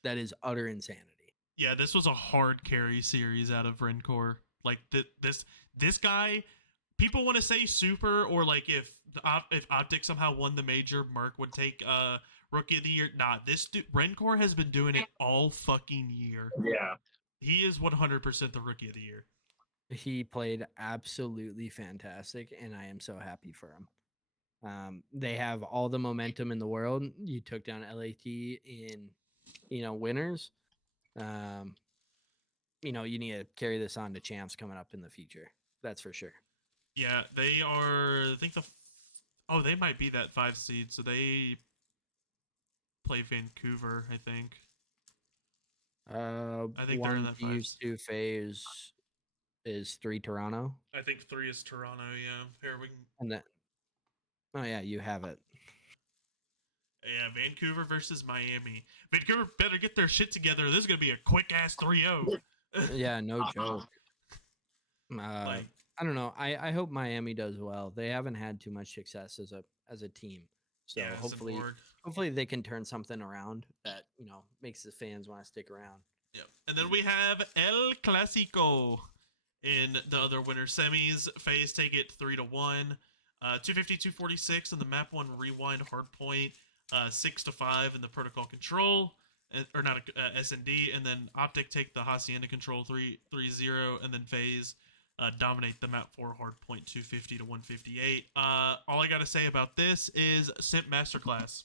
That is utter insanity. Yeah, this was a hard carry series out of Rencor. Like this guy, people want to say super, or like if Optic somehow won the major, Merc would take rookie of the year. Nah, this dude, Rencor has been doing it all fucking year. Yeah. He is 100% the rookie of the year. He played absolutely fantastic, and I am so happy for him. They have all the momentum in the world. You took down LAT in, winners. You need to carry this on to champs coming up in the future. That's for sure. Yeah, they are. I think they might be that 5 seed. So they play Vancouver, I think. I think they're in that five. Thieves, 2 Phase is 3 Toronto, I think 3 is Toronto. Yeah, here we can. and then oh yeah, you have it. Yeah, Vancouver versus Miami. Vancouver better get their shit together. This is gonna be a quick ass 3-0. Yeah, no joke. Like, I don't know. I hope Miami does well. They haven't had too much success as a team, so yeah, hopefully they can turn something around that makes the fans want to stick around. Yep. And then we have El Clasico in the other winner semis. FaZe take it 3-1. 250, 246 in the map one rewind hardpoint. 6-5 in the protocol control. Or not SND. And then Optic take the Hacienda control 3-0. And then FaZe dominate the map 4 hardpoint 250 to 158. All I got to say about this is Simp Masterclass.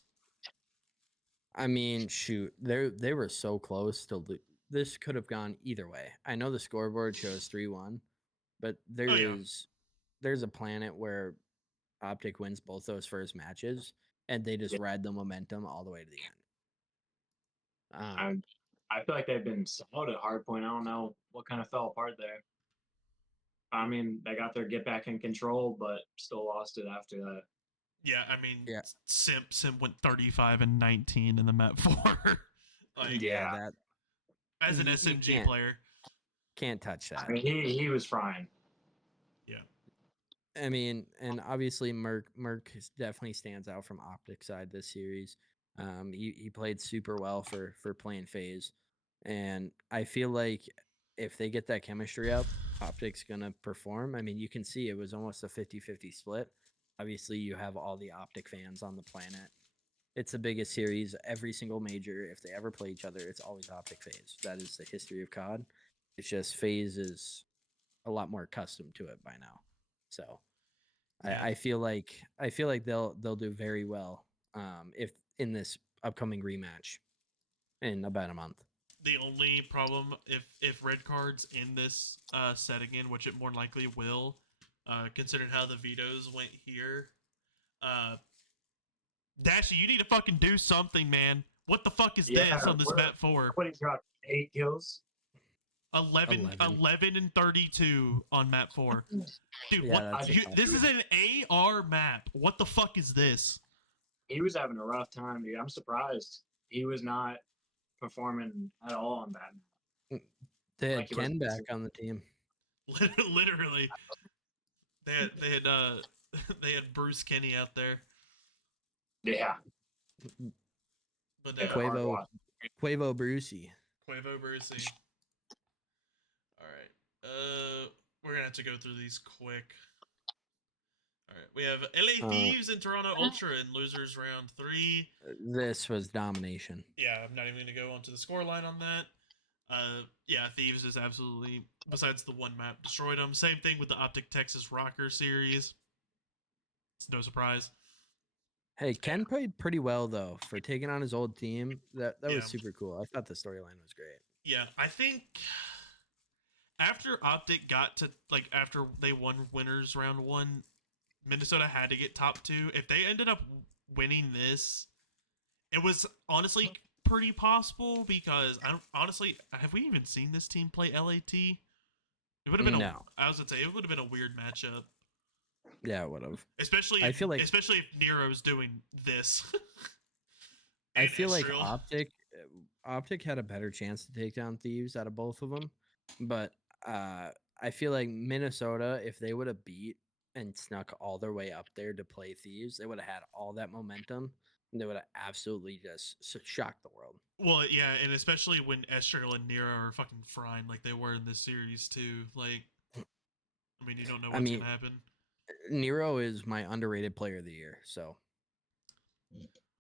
I mean, shoot, they were so close to this could have gone either way. I know the scoreboard shows 3-1, but there's a planet where Optic wins both those first matches, and they just ride the momentum all the way to the end. I feel like they've been solid at hardpoint. I don't know what kind of fell apart there. I mean, they got their get back in control, but still lost it after that. Yeah, I mean, Yeah. Simp went 35 and 19 in the map 4. Like, that as an you SMG player, can't touch that. I mean, he was frying. Yeah. I mean, and obviously Merc definitely stands out from Optic side this series. He played super well for playing FaZe, and I feel like if they get that chemistry up, Optic's gonna perform. I mean, you can see it was almost a 50-50 split. Obviously, you have all the Optic fans on the planet. It's the biggest series. Every single major, if they ever play each other, it's always Optic FaZe. That is the history of COD. It's just FaZe is a lot more accustomed to it by now. So Yeah. I feel like they'll do very well if in this upcoming rematch in about a month. The only problem, if red cards in this set again, which it more than likely will, considering how the vetoes went here, Dashy, you need to fucking do something, man. What the fuck is this on this map 4? What, he dropped 8 kills? 11 and 32 on map 4. Dude, Yeah, what? This is an AR map. What the fuck is this? He was having a rough time, dude. I'm surprised he was not performing at all on that map. They had Ken back on the team. Literally, they had Bruce Kenny out there. Yeah. But Quavo Brucey. Quavo Brucey. All right. We're gonna have to go through these quick. All right. We have LA Thieves and Toronto Ultra in losers round 3. This was domination. Yeah, I'm not even gonna go onto the scoreline on that. Yeah, Thieves is absolutely, besides the one map, destroyed them. Same thing with the Optic Texas Rocker series. It's no surprise. Hey, Ken played pretty well though for taking on his old team. That was super cool. I thought the storyline was great. Yeah, I think after Optic got to after they won winners round 1, Minnesota had to get top 2. If they ended up winning this, it was honestly pretty possible because have we even seen this team play LAT? It would have been I was gonna say it would have been a weird matchup. Yeah, it would have. Especially if Nero's doing this. I feel like Optic had a better chance to take down Thieves out of both of them, but I feel like Minnesota, if they would have beat and snuck all their way up there to play Thieves, they would have had all that momentum. And they would have absolutely just shocked the world. Well, yeah, and especially when Estrel and Nero are fucking frying like they were in this series too. Like, I mean, you don't know what's gonna happen. Nero is my underrated player of the year, so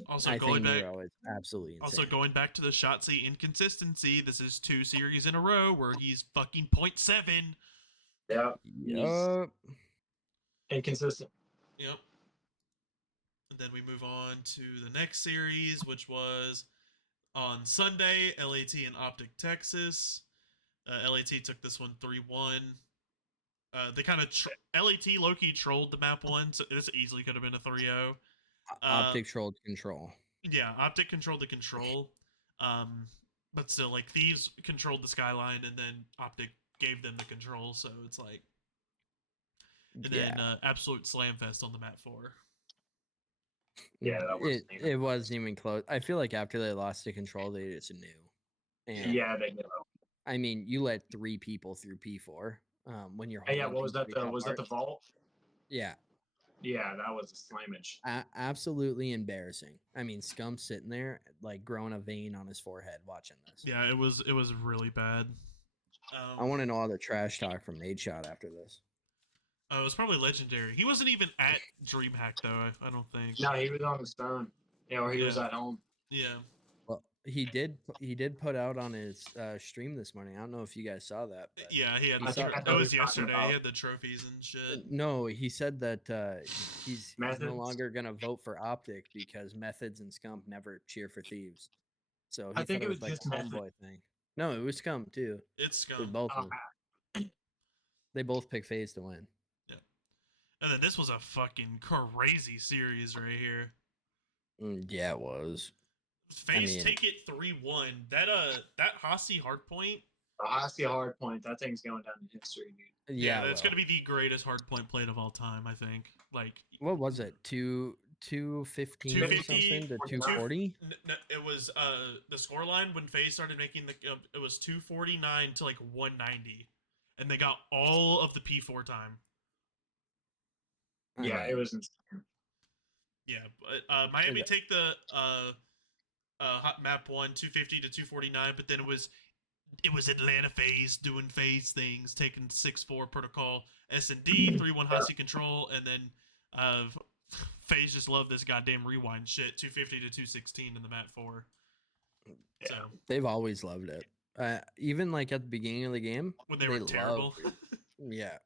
I think Nero is absolutely insane. Also, going back to the Shotzzy inconsistency, this is 2 series in a row where he's fucking 0.7. Yep. Inconsistent. Yep. And then we move on to the next series, which was on Sunday, LAT and Optic Texas. LAT took this one 3-1. They kind of LAT low-key trolled the map 1, so this easily could have been a 3-0. Optic trolled control. Yeah, Optic controlled the control. But still, like Thieves controlled the skyline, and then Optic gave them the control. So it's like, and then Yeah, Absolute Slam Fest on the map 4. Yeah, that wasn't even it wasn't even close. I feel like after they lost the control, they just knew. And Yeah, they did. I mean, you let 3 people through P4 when you're Hey, yeah, holding what was that? P3 top Was that part. the vault? Yeah, Yeah, that was a slammage. absolutely embarrassing. I mean, Scum's sitting there like growing a vein on his forehead watching this. Yeah, it was really bad. I want to know all the trash talk from Nate Shot after this. It was probably legendary. He wasn't even at DreamHack though. I don't think. No, he was on his phone. Yeah, or he was Yeah. at home. Yeah. Well, he did put out on his stream this morning. I don't know if you guys saw that. But Yeah, he had. he The saw, I that know was he's talking yesterday. He about had the trophies and shit. no, he said that he's no methods. longer gonna vote for Optic because Methods and Scump never cheer for Thieves. So I he think thought it it was was like just a method. homeboy thing. No, it was Scump too. It's scum. With both Oh, of them, they both picked FaZe to win. Yeah. And then this was a fucking crazy series right here. Yeah, it was. FaZe mean- take it 3-1. That Hasi hardpoint. the Hostia hard point. That thing's going down in history, dude. Yeah, Yeah, that's well, gonna be the greatest hardpoint played of all time. I think. Like what was it? 215 or 250 something to 240. It was the scoreline when FaZe started making the. It was 249 to like 190, and they got all of the P4 time. I Yeah, mean, it was insane. Yeah, but Miami Okay. take the hot map 1 250 to 249, but then it was Atlanta FaZe doing FaZe things, taking 6-4 protocol S&D 3-1 Hasi control, and then FaZe just love this goddamn rewind shit 250 to 216 in the map 4. Yeah. So they've always loved it. Even like at the beginning of the game, when they were terrible. Yeah,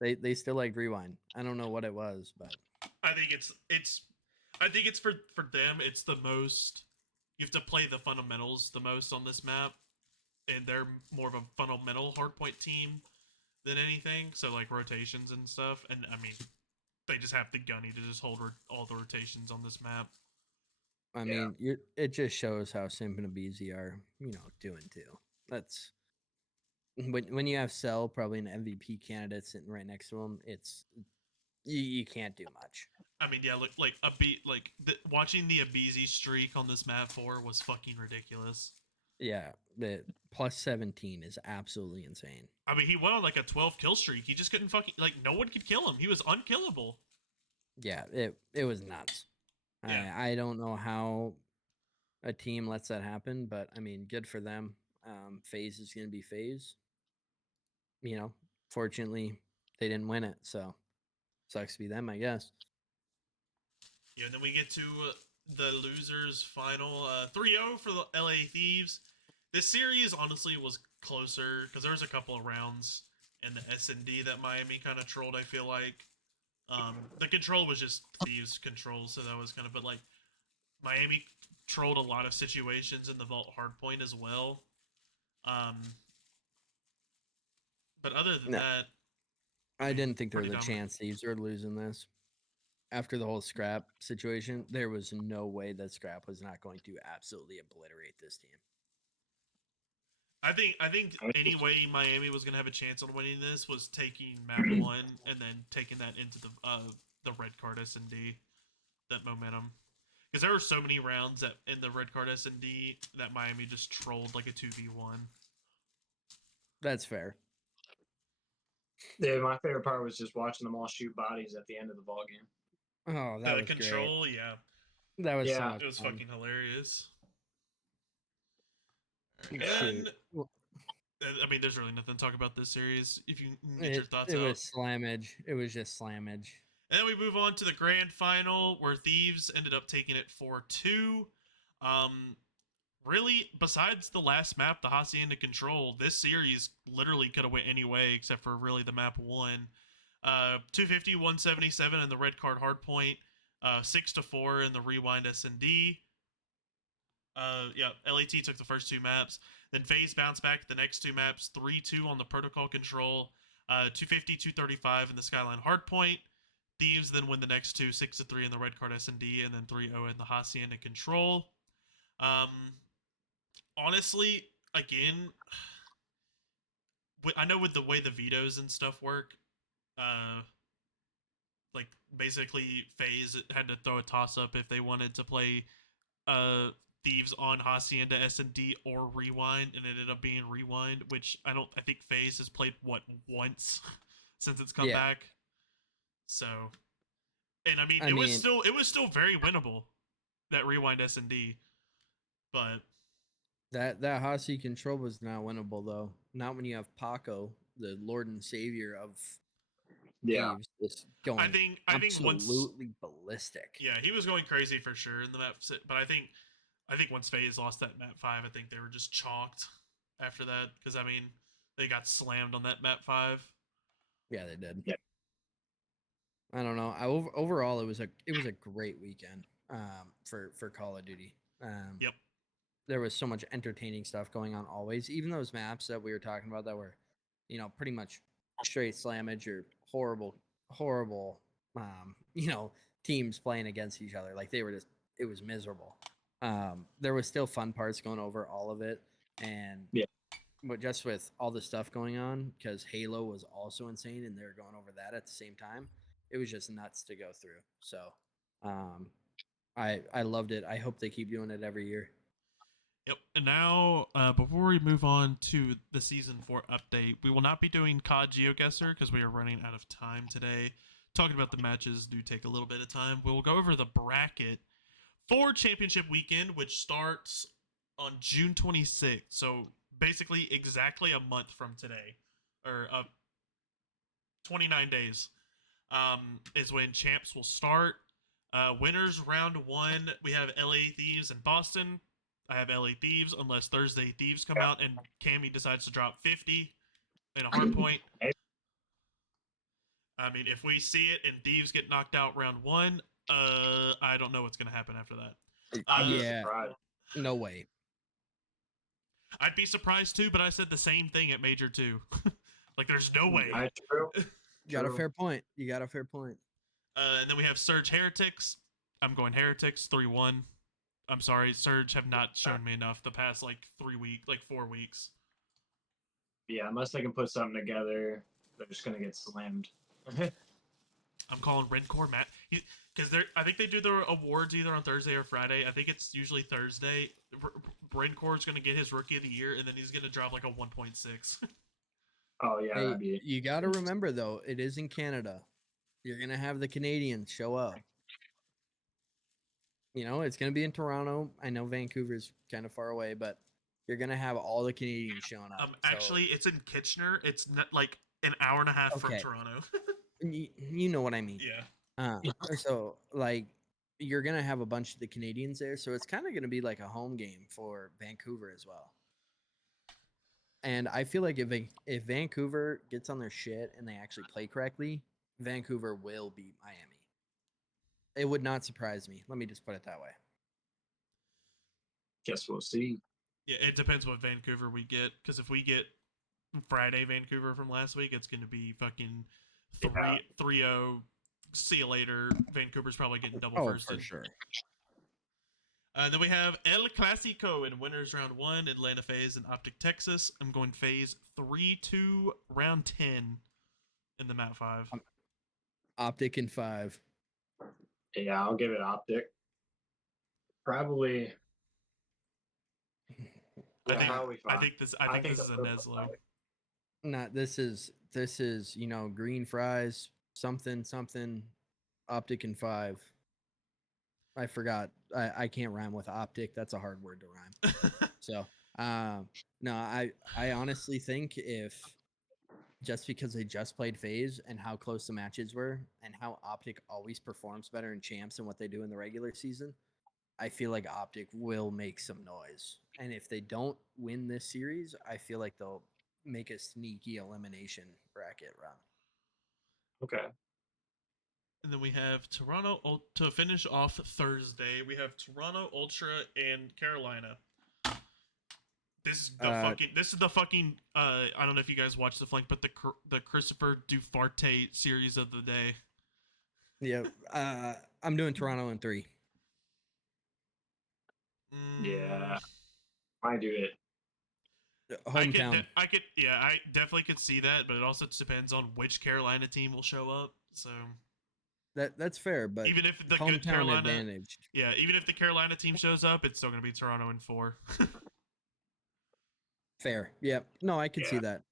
they still like rewind. I don't know what it was, but I think it's for them it's the most you have to play the fundamentals the most on this map, and they're more of a fundamental hardpoint team than anything. So like rotations and stuff, and I mean they just have the gunny to just hold all the rotations on this map. I Yeah. mean, it just shows how Simp and Abizi are, doing too. That's when you have Cell, probably an MVP candidate sitting right next to him. It's you can't do much. I mean, yeah, like watching the Abizi streak on this map 4 was fucking ridiculous. Yeah, the plus 17 is absolutely insane. I mean, he went on like a 12 kill streak. He just couldn't fucking no one could kill him. He was unkillable. Yeah, it was nuts. Yeah. I don't know how a team lets that happen, but I mean, good for them. FaZe is going to be FaZe. Fortunately, they didn't win it, so sucks to be them, I guess. Yeah, and then we get to the losers final 3-0 for the LA Thieves. This series honestly was closer because there was a couple of rounds in the S&D that Miami kind of trolled, I feel like. The control was just Thieves control, so that was kind of, but like Miami trolled a lot of situations in the Vault hardpoint as well. But other than No. that, I didn't think there was pretty a dominant. chance Thieves were losing this. After the whole Scrap situation, there was no way that Scrap was not going to absolutely obliterate this team. I think any way Miami was gonna have a chance on winning this was taking map 1 and then taking that into the red card S&D, that momentum. Because there were so many rounds that in the red card S&D that Miami just trolled like a 2v1. That's fair. Yeah, my favorite part was just watching them all shoot bodies at the end of the ball game. Oh, that was control, great. yeah. That was so Yeah. much It was fun. fucking hilarious. Shoot. And Well, I mean, there's really nothing to talk about this series. If you need your thoughts it out. was slammage. It was just slammage. And then we move on to the grand final where Thieves ended up taking it 4-2. Really, besides the last map, the Hacienda Control, this series literally could have went any way except for really the map 1. 250, 177 in the red card hardpoint. 6-4 in the rewind S&D. Yeah, LAT took the first 2 maps. Then FaZe bounced back the next 2 maps. 3-2 on the protocol control. 250, 235 in the Skyline hardpoint. Thieves then win the next 2, 6-3 in the red card S&D, and then 3-0 in the Hacienda control. honestly, again, I know with the way the vetoes and stuff work, uh, like basically FaZe had to throw a toss up if they wanted to play uh Thieves on Hacienda S&D or Rewind, and it ended up being Rewind, which I think FaZe has played once since it's come Yeah, back. So, and I mean I mean it was still very winnable, that Rewind S&D, but that Hasi control was not winnable though. Not when you have Paco, the Lord and Savior of Yeah. Thieves, just going I think once, absolutely ballistic. yeah, he was going crazy for sure in the map, but I think once FaZe lost that map 5, I think they were just chalked after that, because I mean they got slammed on that map 5. Yeah, they did. Yeah. I don't know. Overall, it was a great weekend for Call of Duty. Yep. There was so much entertaining stuff going on always. Even those maps that we were talking about that were, pretty much straight slammage or horrible, teams playing against each other. Like they were just, it was miserable. There was still fun parts going over all of it, and Yeah. but just with all the stuff going on, because Halo was also insane, and they're going over that at the same time. It was just nuts to go through. So, um, I loved it. I hope they keep doing it every year. Yep. And now, before we move on to the season 4 update, we will not be doing COD GeoGuessr because we are running out of time today. Talking about the matches do take a little bit of time. We will go over the bracket for championship weekend, which starts on June 26th. So basically, exactly a month from today, or 29 days, is when champs will start. Winners round 1, we have LA Thieves and Boston. I have LA Thieves unless Thursday Thieves come out and Cammy decides to drop 50 in a hard point. I mean, if we see it and Thieves get knocked out round 1, I don't know what's going to happen after that. I'd be Yeah, surprised. no way. I'd be surprised too, but I said the same thing at Major 2. Like, there's no way. True. You got a True. fair point. You got a fair point. And then we have Surge Heretics. I'm going Heretics 3-1. I'm sorry, Surge have not shown me enough the past like 4 weeks. Yeah, unless they can put something together, they're just gonna get slammed. I'm calling Rencor Matt because I think they do their awards either on Thursday or Friday. I think it's usually Thursday. Rencor's going to get his Rookie of the Year, and then he's going to drop like a 1.6. Oh yeah, Hey, that'd be. you got to remember though, it is in Canada. You're gonna have the Canadians show up. It's gonna be in Toronto. I know Vancouver's kind of far away, but you're gonna have all the Canadians showing up. Actually, it's in Kitchener. It's not like an hour and a half from Okay. Toronto. You know what I mean. Yeah. So like you're gonna have a bunch of the Canadians there, so it's kind of gonna be like a home game for Vancouver as well. And I feel like if Vancouver gets on their shit and they actually play correctly, Vancouver will beat Miami. It would not surprise me. Let me just put it that way. Guess we'll see. Yeah, it depends what Vancouver we get. Because if we get Friday Vancouver from last week, it's going to be fucking 3-0. See you later. Vancouver's probably getting double firsted. For sure. Then we have El Clasico in winners round 1, Atlanta FaZe and Optic Texas. I'm going FaZe 3-2 round 10 in the map 5. Optic in 5. Yeah, I'll give it Optic. Probably. I think this is a Neslo. Not this is green fries something Optic in 5. I forgot. I can't rhyme with optic. That's a hard word to rhyme. So, no, I honestly think if just because they just played FaZe and how close the matches were and how Optic always performs better in champs than what they do in the regular season, I feel like Optic will make some noise. And if they don't win this series, I feel like they'll make a sneaky elimination bracket run. Okay. And then we have Toronto to finish off Thursday. We have Toronto Ultra and Carolina. This is the fucking I don't know if you guys watched the flank, but the Christopher Dufarte series of the day. Yeah, I'm doing Toronto in 3. Yeah. Might do it. Hometown. Yeah, I definitely could see that, but it also depends on which Carolina team will show up. So That's fair, but even if the good hometown Carolina, advantage. yeah, even if the Carolina team shows up, it's still going to be Toronto in 4. Fair. Yep. No, I could see Yeah. that.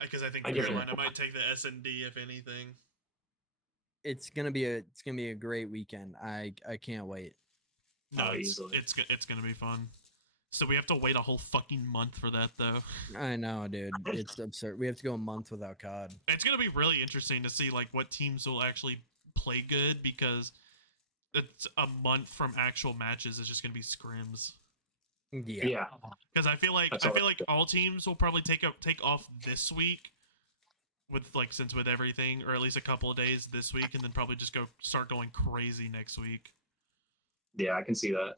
Because I think I get Carolina it. might take the S&D if anything. It's gonna be a great weekend. I can't wait. No, Oh, it's easily. it's going to be fun. So we have to wait a whole fucking month for that though. I know, dude. It's absurd. We have to go a month without COD. It's going to be really interesting to see like what teams will actually play good because it's a month from actual matches. It's just going to be scrims. Yeah. Yeah. Because I feel like That's all teams will probably take off this week with like since with everything, or at least a couple of days this week, and then probably just start going crazy next week. Yeah, I can see that.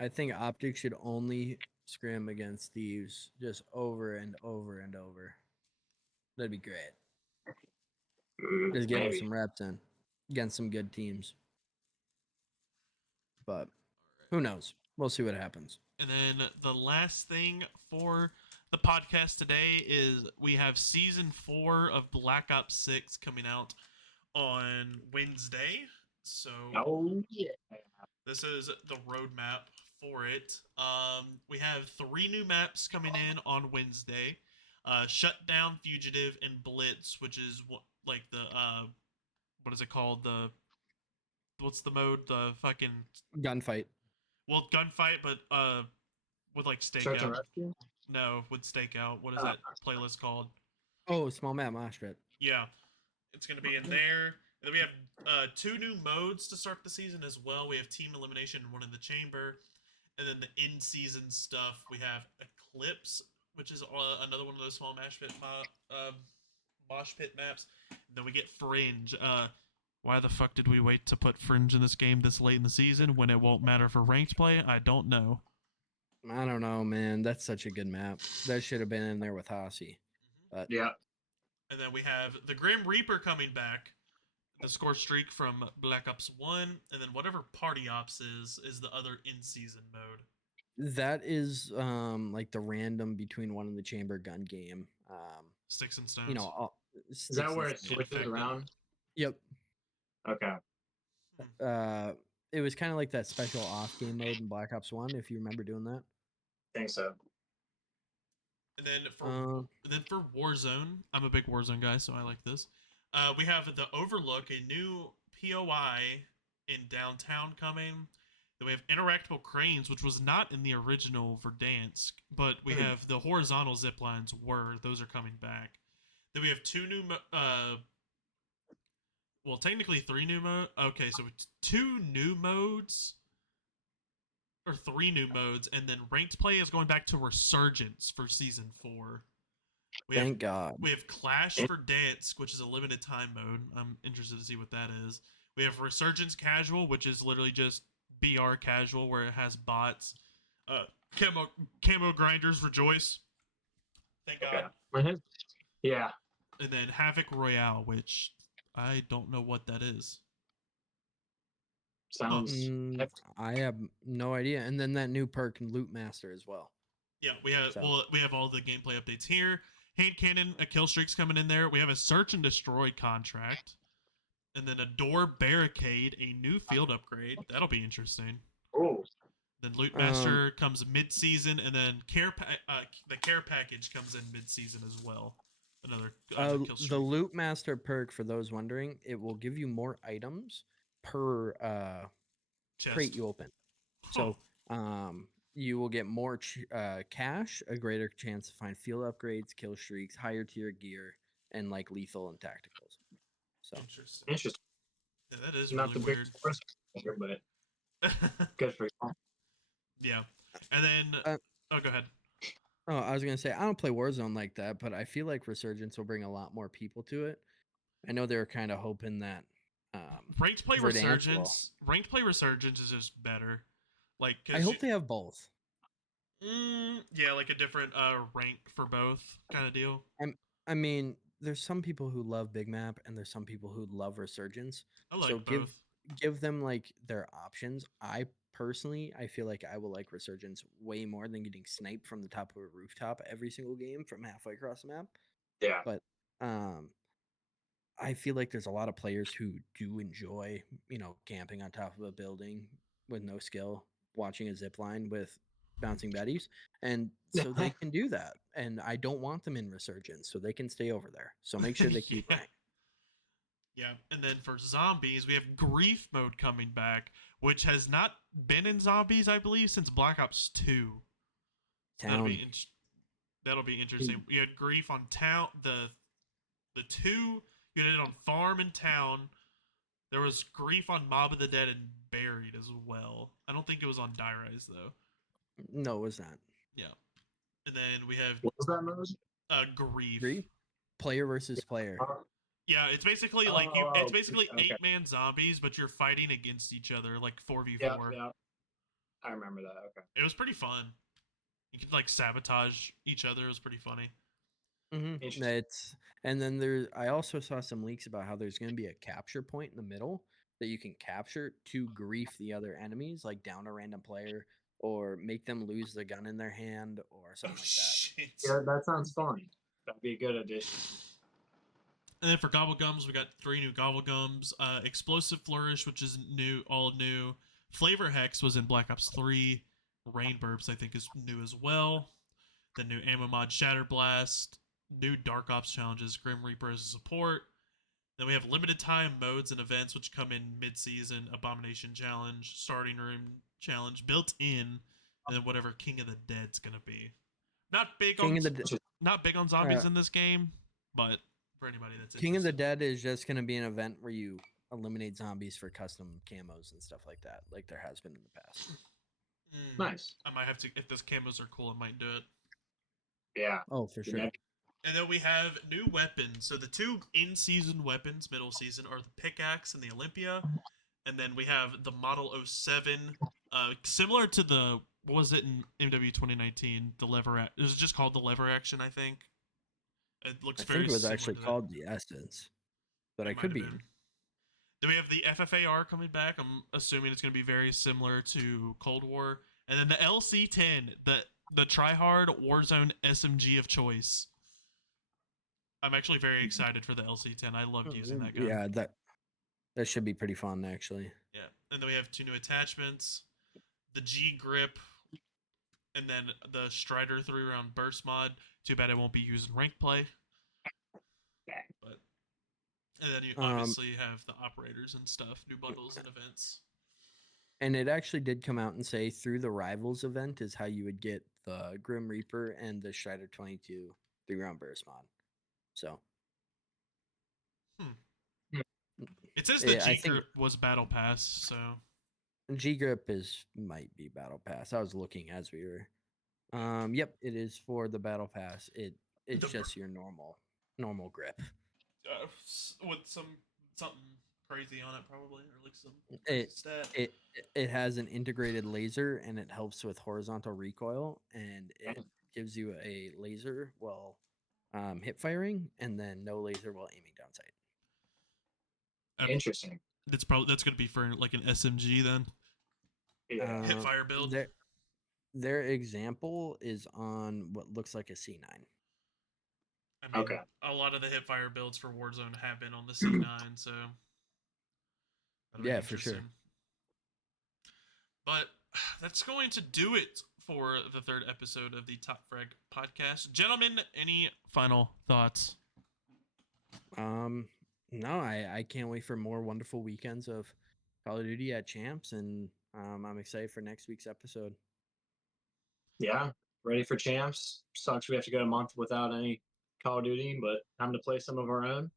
I think Optic should only scrim against Thieves just over and over and over. That'd be great. Just getting Maybe. some reps in against some good teams. But who knows? We'll see what happens. And then the last thing for the podcast today is we have season 4 of Black Ops 6 coming out on Wednesday. So Oh yeah. this is the roadmap for it. We have 3 new maps coming in on Wednesday. Shutdown, Fugitive, and Blitz, which is like the what is it called? What's the mode? The fucking Gunfight. gunfight, but with like Search and stakeout. rescue. No, with stakeout. What is that playlist called? Oh, small map mosh pit. Yeah, it's gonna be in there. And then we have 2 new modes to start the season as well. We have team elimination and one in the chamber, and then the in-season stuff. We have Eclipse, which is another one of those small mosh pit maps. And then we get Fringe. Why the fuck did we wait to put Fringe in this game this late in the season when it won't matter for ranked play? I don't know. I don't know, man. That's such a good map. That should have been in there with Hossie. But Yeah. And then we have the Grim Reaper coming back, the score streak from Black Ops 1, and then whatever Party Ops is the other in-season mode. that is like the random between one and the chamber gun game. Sticks and Stones. You know, Is that where it switches around? Yep. Okay. It was kind of like that special off game mode in Black Ops 1, if you remember doing that. Think so. And then for Warzone, I'm a big Warzone guy, so I like this. We have the Overlook, a new POI in downtown coming. Then we have interactable cranes, which was not in the original Verdansk, but we have the horizontal zip lines those are coming back. Then we have 2 new well, technically 3 new modes. Okay, so 2 new modes or 3 new modes, and then ranked play is going back to Resurgence for season 4. Thank God. We have Clash for Dansk, which is a limited time mode. I'm interested to see what that is. We have Resurgence Casual, which is literally just BR Casual, where it has bots. Camo Grinders Rejoice. Thank God. Okay. Yeah. And then Havoc Royale, which I don't know what that is. Sounds. I have no idea. And then that new perk and Loot Master as well. Yeah, we have all the gameplay updates here. Hand cannon, a kill streak's coming in there. We have a search and destroy contract, and then a door barricade, a new field upgrade. That'll be interesting. Oh. Then Loot Master comes mid-season, and then the care package comes in mid-season as well. Another kill streak. The Loot Master perk, for those wondering, it will give you more items per crate you open. So you will get more cash, a greater chance to find field upgrades, kill streaks, higher tier gear, and like lethal and tacticals. So interesting. Yeah, that is not really the weird. Big but good for you. Yeah, and then go ahead. Oh, I was gonna say I don't play Warzone like that, but I feel like Resurgence will bring a lot more people to it. I know they were kind of hoping that ranked play Resurgence is just better. Like, I hope they have both. Yeah, like a different rank for both kind of deal. I mean, there's some people who love Big Map, and there's some people who love Resurgence. I like both. give them like their options. I personally, I feel like I will like Resurgence way more than getting sniped from the top of a rooftop every single game from halfway across the map. Yeah. But I feel like there's a lot of players who do enjoy, camping on top of a building with no skill, watching a zip line with bouncing betties, and so they can do that. And I don't want them in Resurgence, so they can stay over there. So make sure they keep Yeah. rank. Yeah, and then for zombies, we have grief mode coming back, which has not been in zombies, I believe, since Black Ops 2. So Town. that'll be interesting. You had grief on town, the two. You had it on farm and town. There was grief on Mob of the Dead and Buried as well. I don't think it was on Die Rise though. No, it was not. Yeah, and then we have What was that mode? grief. Grief. Player versus player. Yeah, it's basically it's basically okay. 8-man zombies, but you're fighting against each other like 4v4. Yeah. I remember that. Okay. It was pretty fun. You could like sabotage each other. It was pretty funny. Interesting. And then I also saw some leaks about how there's going to be a capture point in the middle that you can capture to grief the other enemies, like down a random player or make them lose the gun in their hand or something like that. Shit. Yeah, that sounds fun. That'd be a good addition. And then for Gobblegums, we got 3 new Gobblegums. Explosive Flourish, which is new, all new. Flavor Hex was in Black Ops 3. Rain Burbs, I think, is new as well. The new Ammo Mod Shatter Blast. New Dark Ops challenges, Grim Reaper as a support. Then we have limited time modes and events, which come in mid-season. Abomination Challenge, Starting Room Challenge, built in. And then whatever King of the Dead's going to be. Not big on zombies in this game, but for anybody that's King of the interested. Dead is just going to be an event where you eliminate zombies for custom camos and stuff like that, like there has been in the past. Nice. I might have to, if those camos are cool, I might do it. Yeah. Oh, for sure. And then we have new weapons. So the 2 in-season weapons, middle season, are the Pickaxe and the Olympia. And then we have the Model 07, similar to the, what was it in MW 2019? The lever, it was just called the lever action, I think. It looks I very think it was similar actually to that. called the Essence, but It I might could have be. been. Then we have the FFAR coming back. I'm assuming it's going to be very similar to Cold War. And then the LC-10, the tryhard Warzone SMG of choice. I'm actually very excited for the LC-10. I loved using that gun. Yeah, that should be pretty fun, actually. Yeah. And then we have 2 new attachments. The G Grip, and then the Strider 3-round burst mod. Too bad it won't be used in ranked play. But and then you obviously have the operators and stuff, new bundles and events. And it actually did come out and say through the Rivals event is how you would get the Grim Reaper and the Strider 22 3-round burst mod. So. It says the G Grip was Battle Pass, so. G Grip might be Battle Pass. I was looking as we were. Yep, it is for the Battle Pass. It's just your normal grip. With something crazy on it, probably, or like some stat. It has an integrated laser and it helps with horizontal recoil, and it gives you a laser while hip firing, and then no laser while aiming down sight. Interesting. That's gonna be for like an SMG then. Yeah. Hip fire build. Their example is on what looks like a C9. I mean, a lot of the hip fire builds for Warzone have been on the C9, so yeah, for sure. But that's going to do it for the 3rd episode of the Top Frag podcast. Gentlemen, any final thoughts? No, I can't wait for more wonderful weekends of Call of Duty at Champs, and I'm excited for next week's episode. Yeah, ready for Champs. Sucks we have to go a month without any Call of Duty, but time to play some of our own.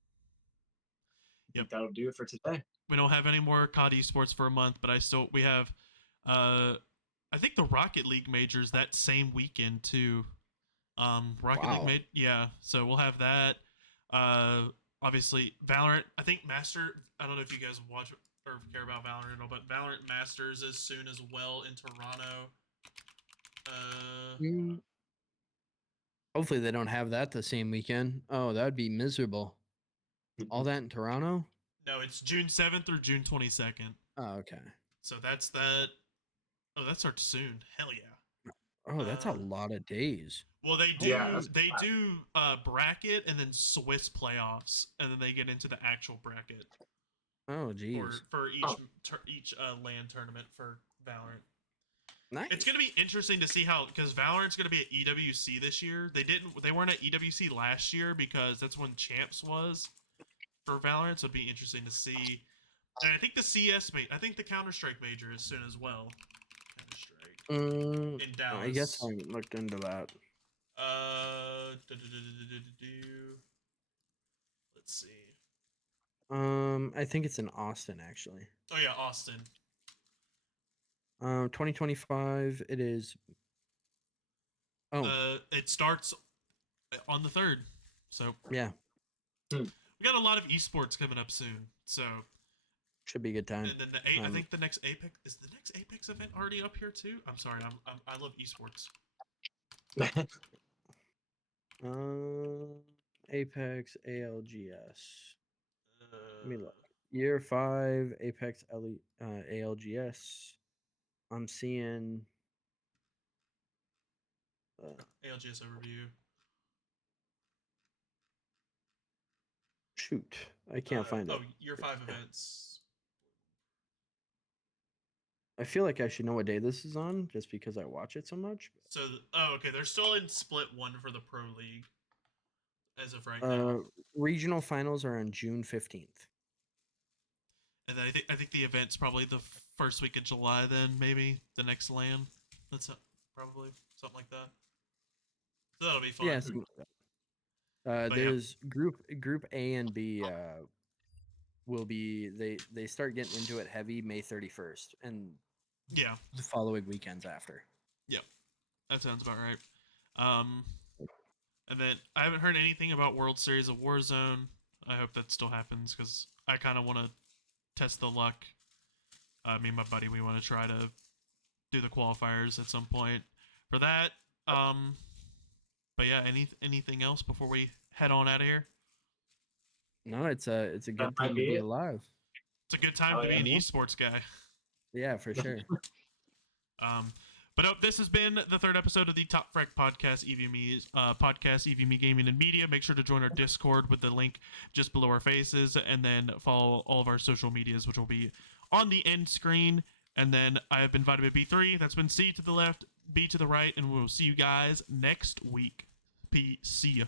Yep, that'll do it for today. We don't have any more COD esports for a month, but we have I think the Rocket League majors that same weekend too. League yeah, so we'll have that. Obviously Valorant, I think I don't know if you guys watch or care about Valorant, but Valorant Masters as soon as well in Toronto. Hopefully they don't have that the same weekend. Oh, that would be miserable. All that in Toronto? No, it's June 7th through June 22nd. Oh, okay. So that's that. Oh, that starts soon. Hell yeah. Oh, that's a Uh, lot of days. Well, they do Yeah, that's they do bracket and then Swiss playoffs, and then they get into the actual bracket Oh, for geez. each LAN tournament for Valorant. Nice. It's gonna be interesting to see how, because Valorant's gonna be at EWC this year. They weren't at EWC last year because that's when Champs was for Valorant. So it'd be interesting to see. And I think I think the Counter Strike major is soon as well. Counter Strike in Dallas. I guess I looked into that. Let's see. I think it's in Austin actually. Oh yeah, Austin. 2025. It is. Oh, It starts on the 3rd. So yeah, we got a lot of esports coming up soon. So should be a good time. and then I think the next Apex event already up here too. I'm sorry, I love esports. Apex ALGS. Let me look. Year 5 Apex ALGS. I'm seeing. ALGS overview. Shoot, I can't find it. Oh, year 5 events. I feel like I should know what day this is on, just because I watch it so much. So, okay, they're still in split 1 for the Pro League as of right now. Regional finals are on June 15th. And then I think the event's probably the first week of July. Then maybe the next LAN. That's probably something like that. So that'll be fun. Yeah, something like that. There's group A and B. Will be they start getting into it heavy May 31st, and Yeah, the following weekends after. Yep, that sounds about right. And then I haven't heard anything about World Series of Warzone. I hope that still happens because I kind of want to test the luck. Me and my buddy, we want to try to do the qualifiers at some point for that. But yeah, anything else before we head on out of here? No, it's a good might time to be be it. alive. It's a good time to be an esports guy. Yeah, for sure. But this has been the 3rd episode of the Top Frag Podcast, EVMe Gaming and Media. Make sure to join our Discord with the link just below our faces, and then follow all of our social medias, which will be on the end screen. And then I have been Vitamin Ep.3. That's been C to the left, B to the right, and we'll see you guys next week. See ya.